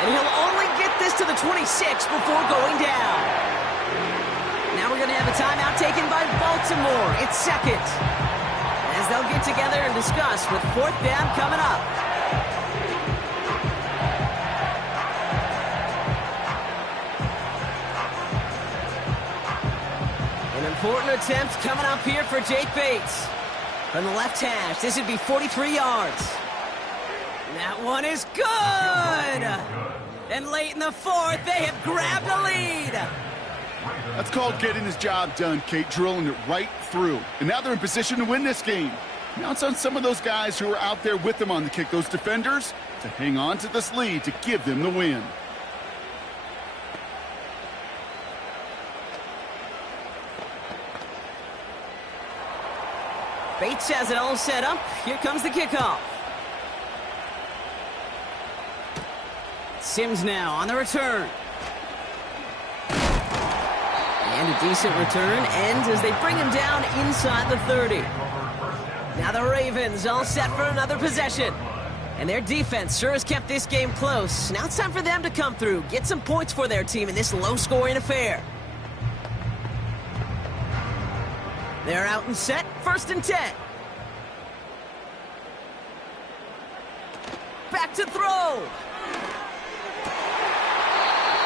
And he'll only get this to the 26 before going down. Now we're going to have a timeout taken by Baltimore. It's 2nd. As they'll get together and discuss with 4th down coming up. important attempt coming up here for Jake Bates. From the left hash, this would be 43 yards. That one is good! And late in the fourth, they have grabbed a lead. That's called getting his job done, Kate, drilling it right through. And now they're in position to win this game. Now it's on some of those guys who are out there with them on the kick, those defenders, to hang on to this lead to give them the win. Bates has it all set up. Here comes the kickoff. Sims now on the return. And a decent return ends as they bring him down inside the 30. Now the Ravens all set for another possession. And their defense sure has kept this game close. Now it's time for them to come through, get some points for their team in this low-scoring affair. They're out and set, 1st and 10. Back to throw.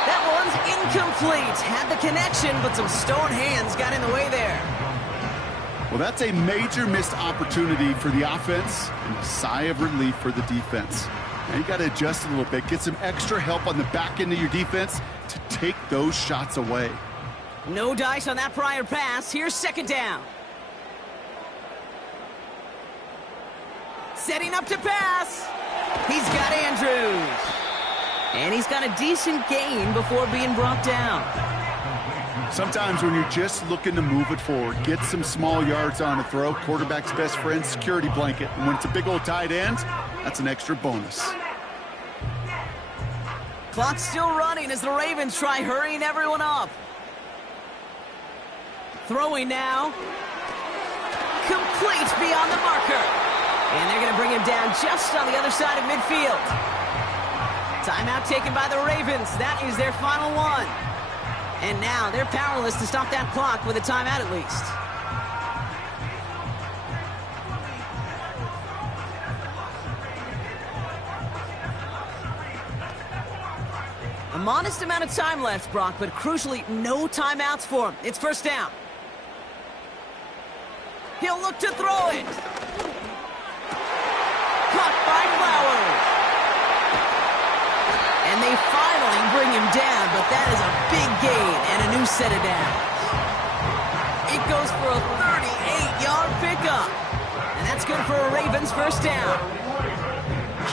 That one's incomplete. Had the connection, but some stone hands got in the way there. Well, that's a major missed opportunity for the offense and a sigh of relief for the defense. Now you got to adjust a little bit, get some extra help on the back end of your defense to take those shots away. No dice on that prior pass. Here's 2nd down. Setting up to pass. He's got Andrews. And he's got a decent gain before being brought down. Sometimes when you're just looking to move it forward, get some small yards on a throw, quarterback's best friend, security blanket. And when it's a big old tight end, that's an extra bonus. Clock's still running as the Ravens try hurrying everyone up. Throwing now. Complete beyond the marker. And they're going to bring him down just on the other side of midfield. Timeout taken by the Ravens. That is their final one. And now they're powerless to stop that clock with a timeout at least. A modest amount of time left, Brock, but crucially, no timeouts for him. It's 1st down. He'll look to throw it. Caught by Flowers. And they finally bring him down, but that is a big gain and a new set of downs. It goes for a 38-yard pickup. And that's good for a Ravens 1st down.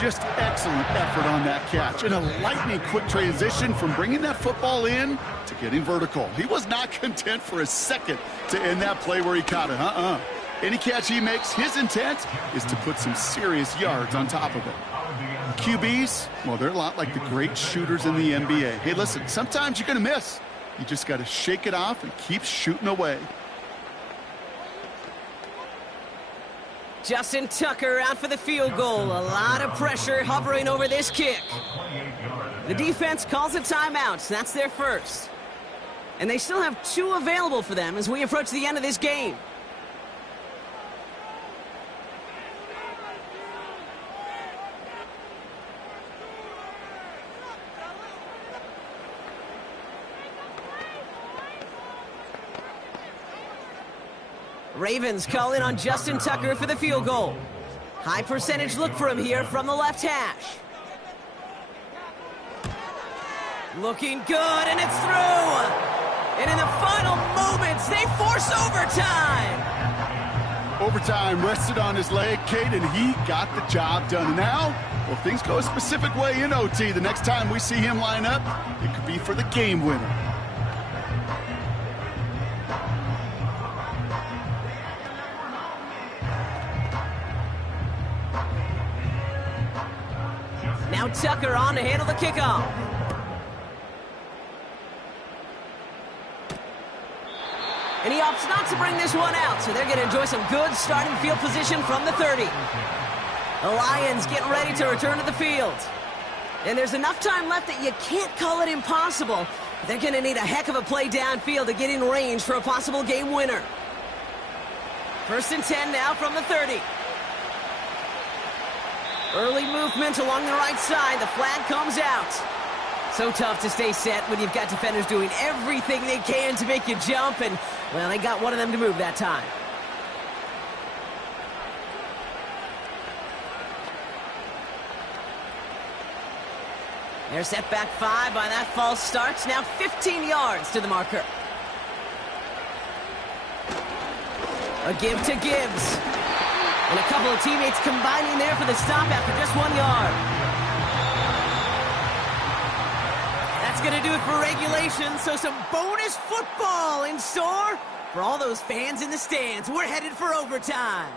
Just excellent effort on that catch. And a lightning-quick transition from bringing that football in to getting vertical. He was not content for a second to end that play where he caught it. Any catch he makes, his intent is to put some serious yards on top of it. QBs, well, they're a lot like the great shooters in the NBA. Hey, listen, sometimes you're going to miss. You just got to shake it off and keep shooting away. Justin Tucker out for the field goal. A lot of pressure hovering over this kick. The defense calls a timeout. That's their first. And they still have 2 available for them as we approach the end of this game. Ravens call in on Justin Tucker for the field goal. High percentage look for him here from the left hash. Looking good, and it's through. And in the final moments, they force overtime. Overtime rested on his leg, Kate, and he got the job done. And now, well, if things go a specific way in OT, the next time we see him line up, it could be for the game winner. Now Tucker on to handle the kickoff. And he opts not to bring this one out, so they're going to enjoy some good starting field position from the 30. The Lions getting ready to return to the field. And there's enough time left that you can't call it impossible. They're going to need a heck of a play downfield to get in range for a possible game winner. 1st and 10 now from the 30. Early movement along the right side. The flag comes out. So tough to stay set when you've got defenders doing everything they can to make you jump, and, well, they got one of them to move that time. They're set back 5 by that false start. Now 15 yards to the marker. A give to Gibbs. And a couple of teammates combining there for the stop after just 1 yard. That's going to do it for regulation, so some bonus football in store for all those fans in the stands. We're headed for overtime.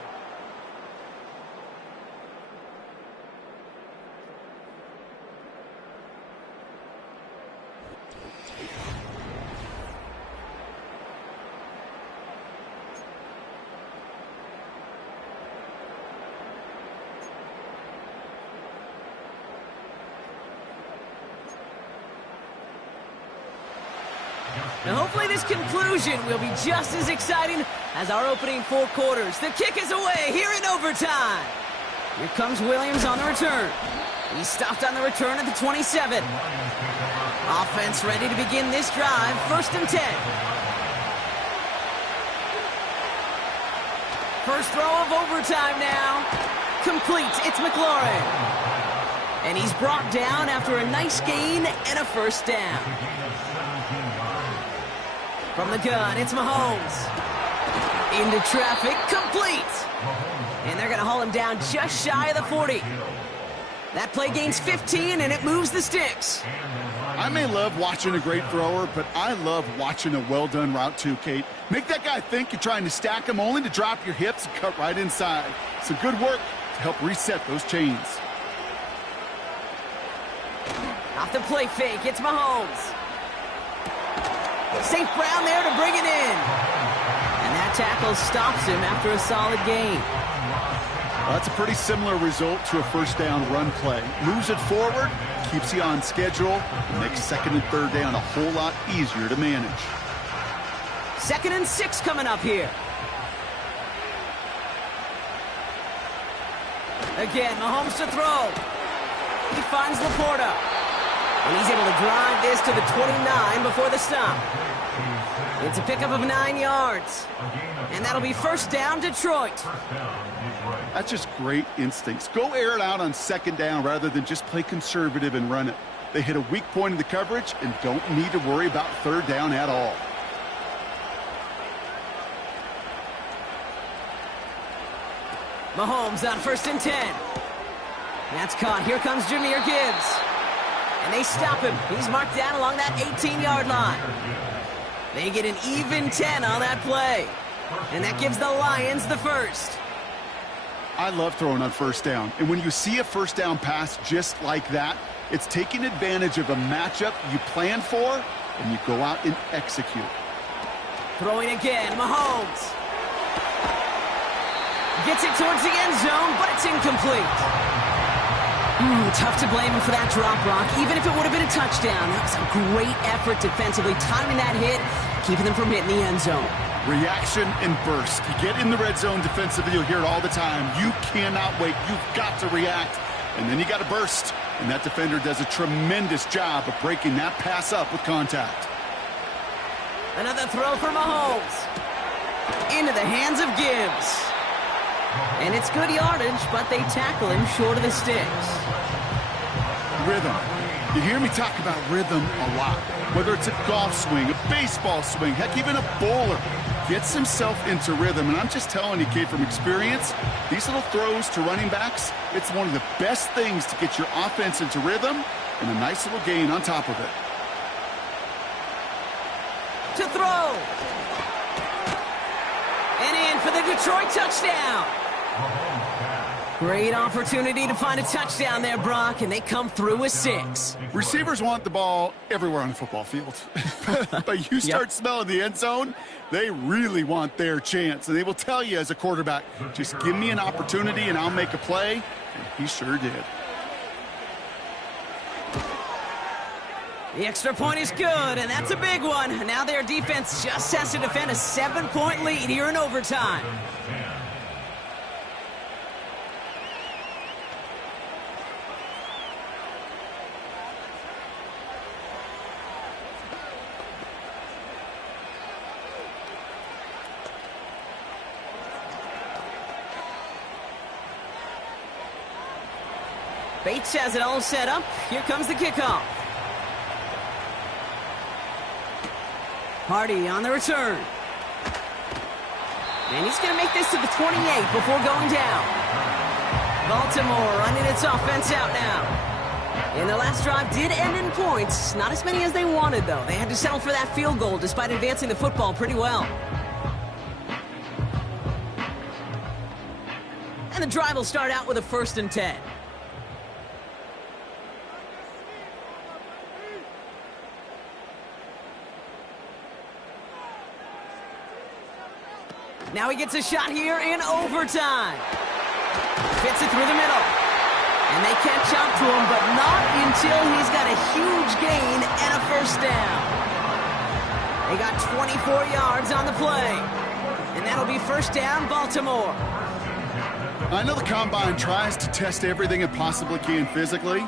Now hopefully this conclusion will be just as exciting as our opening 4 quarters. The kick is away here in overtime. Here comes Williams on the return. He's stopped on the return at the 27. Offense ready to begin this drive. 1st and 10. First throw of overtime now. Complete. It's McLaurin. And he's brought down after a nice gain and a 1st down. From the gun, it's Mahomes. Into traffic, complete. And they're going to haul him down just shy of the 40. That play gains 15, and it moves the sticks. I may love watching a great thrower, but I love watching a well-done route too, Kate. Make that guy think you're trying to stack him only to drop your hips and cut right inside. Some good work to help reset those chains. Off the play fake, it's Mahomes. St. Brown there to bring it in. And that tackle stops him after a solid gain. Well, that's a pretty similar result to a 1st down run play. Moves it forward, keeps you on schedule, and makes 2nd and 3rd down a whole lot easier to manage. 2nd and 6 coming up here. Again, Mahomes to throw. He finds Laporta. And he's able to drive this to the 29 before the stop. It's a pickup of 9 yards. And that'll be 1st down, Detroit. That's just great instincts. Go air it out on 2nd down rather than just play conservative and run it. They hit a weak point in the coverage and don't need to worry about 3rd down at all. Mahomes on 1st and 10. That's caught. Here comes Jahmyr Gibbs. And they stop him. He's marked down along that 18-yard line. They get an even 10 on that play. And that gives the Lions the 1st. I love throwing on 1st down. And when you see a 1st down pass just like that, it's taking advantage of a matchup you plan for, and you go out and execute. Throwing again, Mahomes. Gets it towards the end zone, but it's incomplete. Tough to blame him for that drop, Brock. Even if it would have been a touchdown, that was a great effort defensively, timing that hit, keeping them from hitting the end zone. Reaction and burst. You get in the red zone defensively, you'll hear it all the time. You cannot wait. You've got to react. And then you got to burst. And that defender does a tremendous job of breaking that pass up with contact. Another throw for Mahomes. Into the hands of Gibbs. And it's good yardage, but they tackle him short of the sticks. Rhythm. You hear me talk about rhythm a lot. Whether it's a golf swing, a baseball swing, heck, even a bowler gets himself into rhythm. And I'm just telling you, kid, from experience, these little throws to running backs, it's one of the best things to get your offense into rhythm and a nice little gain on top of it. To throw. And in for the Detroit touchdown. Great opportunity to find a touchdown there, Brock, and they come through with 6. Receivers want the ball everywhere on the football field. But you start smelling the end zone, they really want their chance. And they will tell you as a quarterback, just give me an opportunity and I'll make a play. And he sure did. The extra point is good, and that's a big one. Now their defense just has to defend a 7-point lead here in overtime. Bates has it all set up. Here comes the kickoff. Hardy on the return. And he's going to make this to the 28 before going down. Baltimore running its offense out now. And the last drive did end in points. Not as many as they wanted, though. They had to settle for that field goal despite advancing the football pretty well. And the drive will start out with a 1st and 10. Now he gets a shot here in overtime. Fits it through the middle. And they catch up to him, but not until he's got a huge gain and a 1st down. They got 24 yards on the play. And that'll be 1st down, Baltimore. I know the Combine tries to test everything it possibly can physically,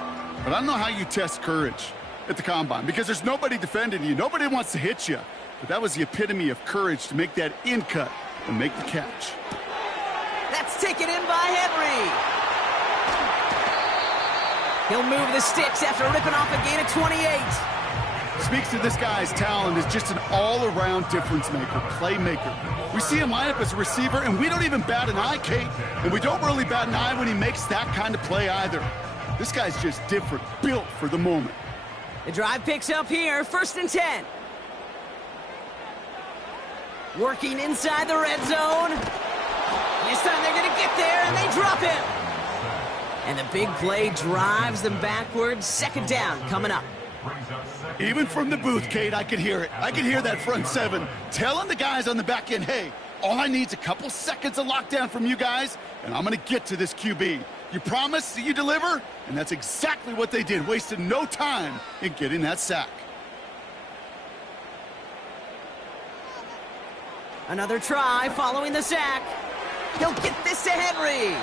but I don't know how you test courage at the Combine because there's nobody defending you. Nobody wants to hit you. But that was the epitome of courage to make that in cut and make the catch. That's taken in by Henry. He'll move the sticks after ripping off a gain of 28. Speaks to this guy's talent as just an all-around difference maker, playmaker. We see him line up as a receiver, and we don't even bat an eye, Kate. And we don't really bat an eye when he makes that kind of play either. This guy's just different, built for the moment. The drive picks up here, 1st and 10. Working inside the red zone. This time they're going to get there, and they drop him. And the big play drives them backwards. 2nd down coming up. Even from the booth, Kate, I could hear it. I could hear that front 7 telling the guys on the back end, hey, all I need is a couple seconds of lockdown from you guys, and I'm going to get to this QB. You promise that you deliver? And that's exactly what they did, wasted no time in getting that sack. Another try following the sack. He'll get this to Henry.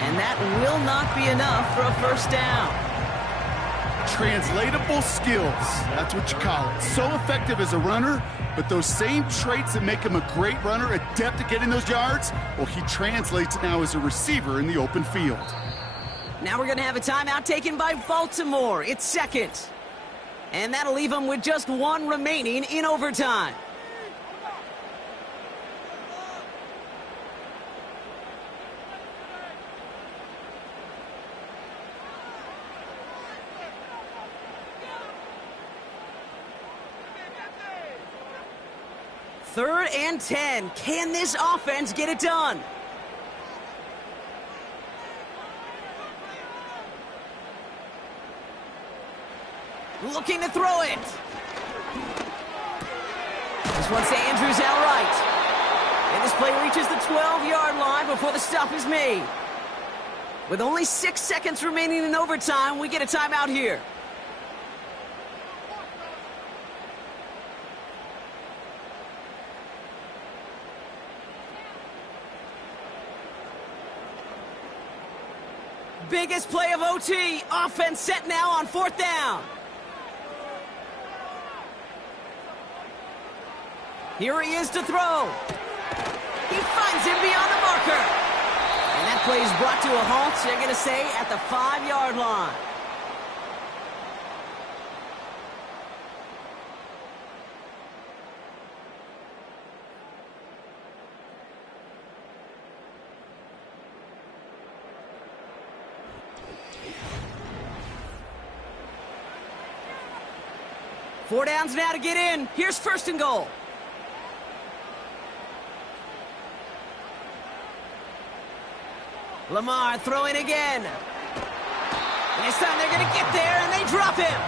And that will not be enough for a 1st down. Translatable skills, that's what you call it. So effective as a runner, but those same traits that make him a great runner, adept at getting those yards, well, he translates it now as a receiver in the open field. Now we're going to have a timeout taken by Baltimore. It's 2nd. And that'll leave them with just 1 remaining in overtime. Third and 10. Can this offense get it done? Looking to throw it. This one's to Andrews outright. And this play reaches the 12-yard line before the stop is made. With only 6 seconds remaining in overtime, we get a timeout here. Biggest play of OT. Offense set now on 4th down. Here he is to throw. He finds him beyond the marker. And that play is brought to a halt, they're going to say, at the 5-yard line. Four downs now to get in. Here's 1st and goal. Lamar throwing again. And this time they're going to get there, and they drop him.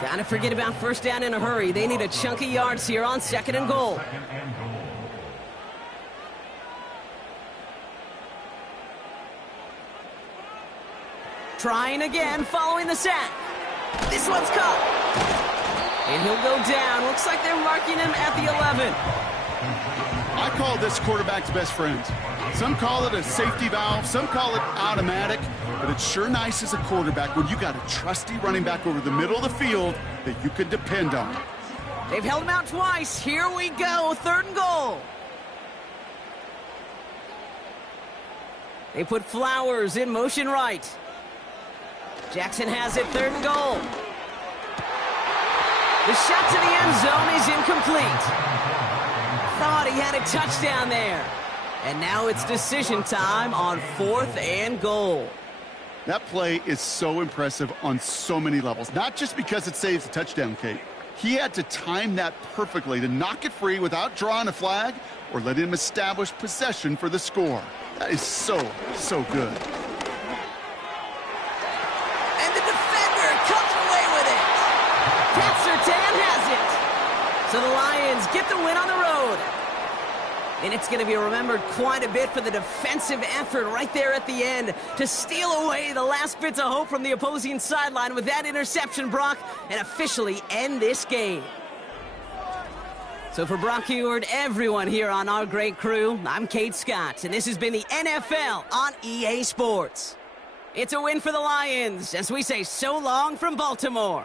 Gotta forget about 1st down in a hurry. They need a chunky yards here on 2nd and goal. Trying again following the sack. This one's caught. And he'll go down. Looks like they're marking him at the 11. I call this quarterback's best friend. Some call it a safety valve, some call it automatic, but it's sure nice as a quarterback when you got a trusty running back over the middle of the field that you can depend on. They've held him out twice. Here we go, 3rd and goal. They put Flowers in motion right. Jackson has it, 3rd and goal. The shot to the end zone is incomplete. Thought he had a touchdown there. And now it's decision time on 4th and goal. That play is so impressive on so many levels. Not just because it saves a touchdown, Kate. He had to time that perfectly to knock it free without drawing a flag or let him establish possession for the score. That is so, so good. And the defender comes away with it. Pat Surtain has it. So the Lions get the win on the road. And it's going to be remembered quite a bit for the defensive effort right there at the end to steal away the last bits of hope from the opposing sideline with that interception, Brock, and officially end this game. So for Brock Huard, everyone here on our great crew, I'm Kate Scott, and this has been the NFL on EA Sports. It's a win for the Lions as we say so long from Baltimore.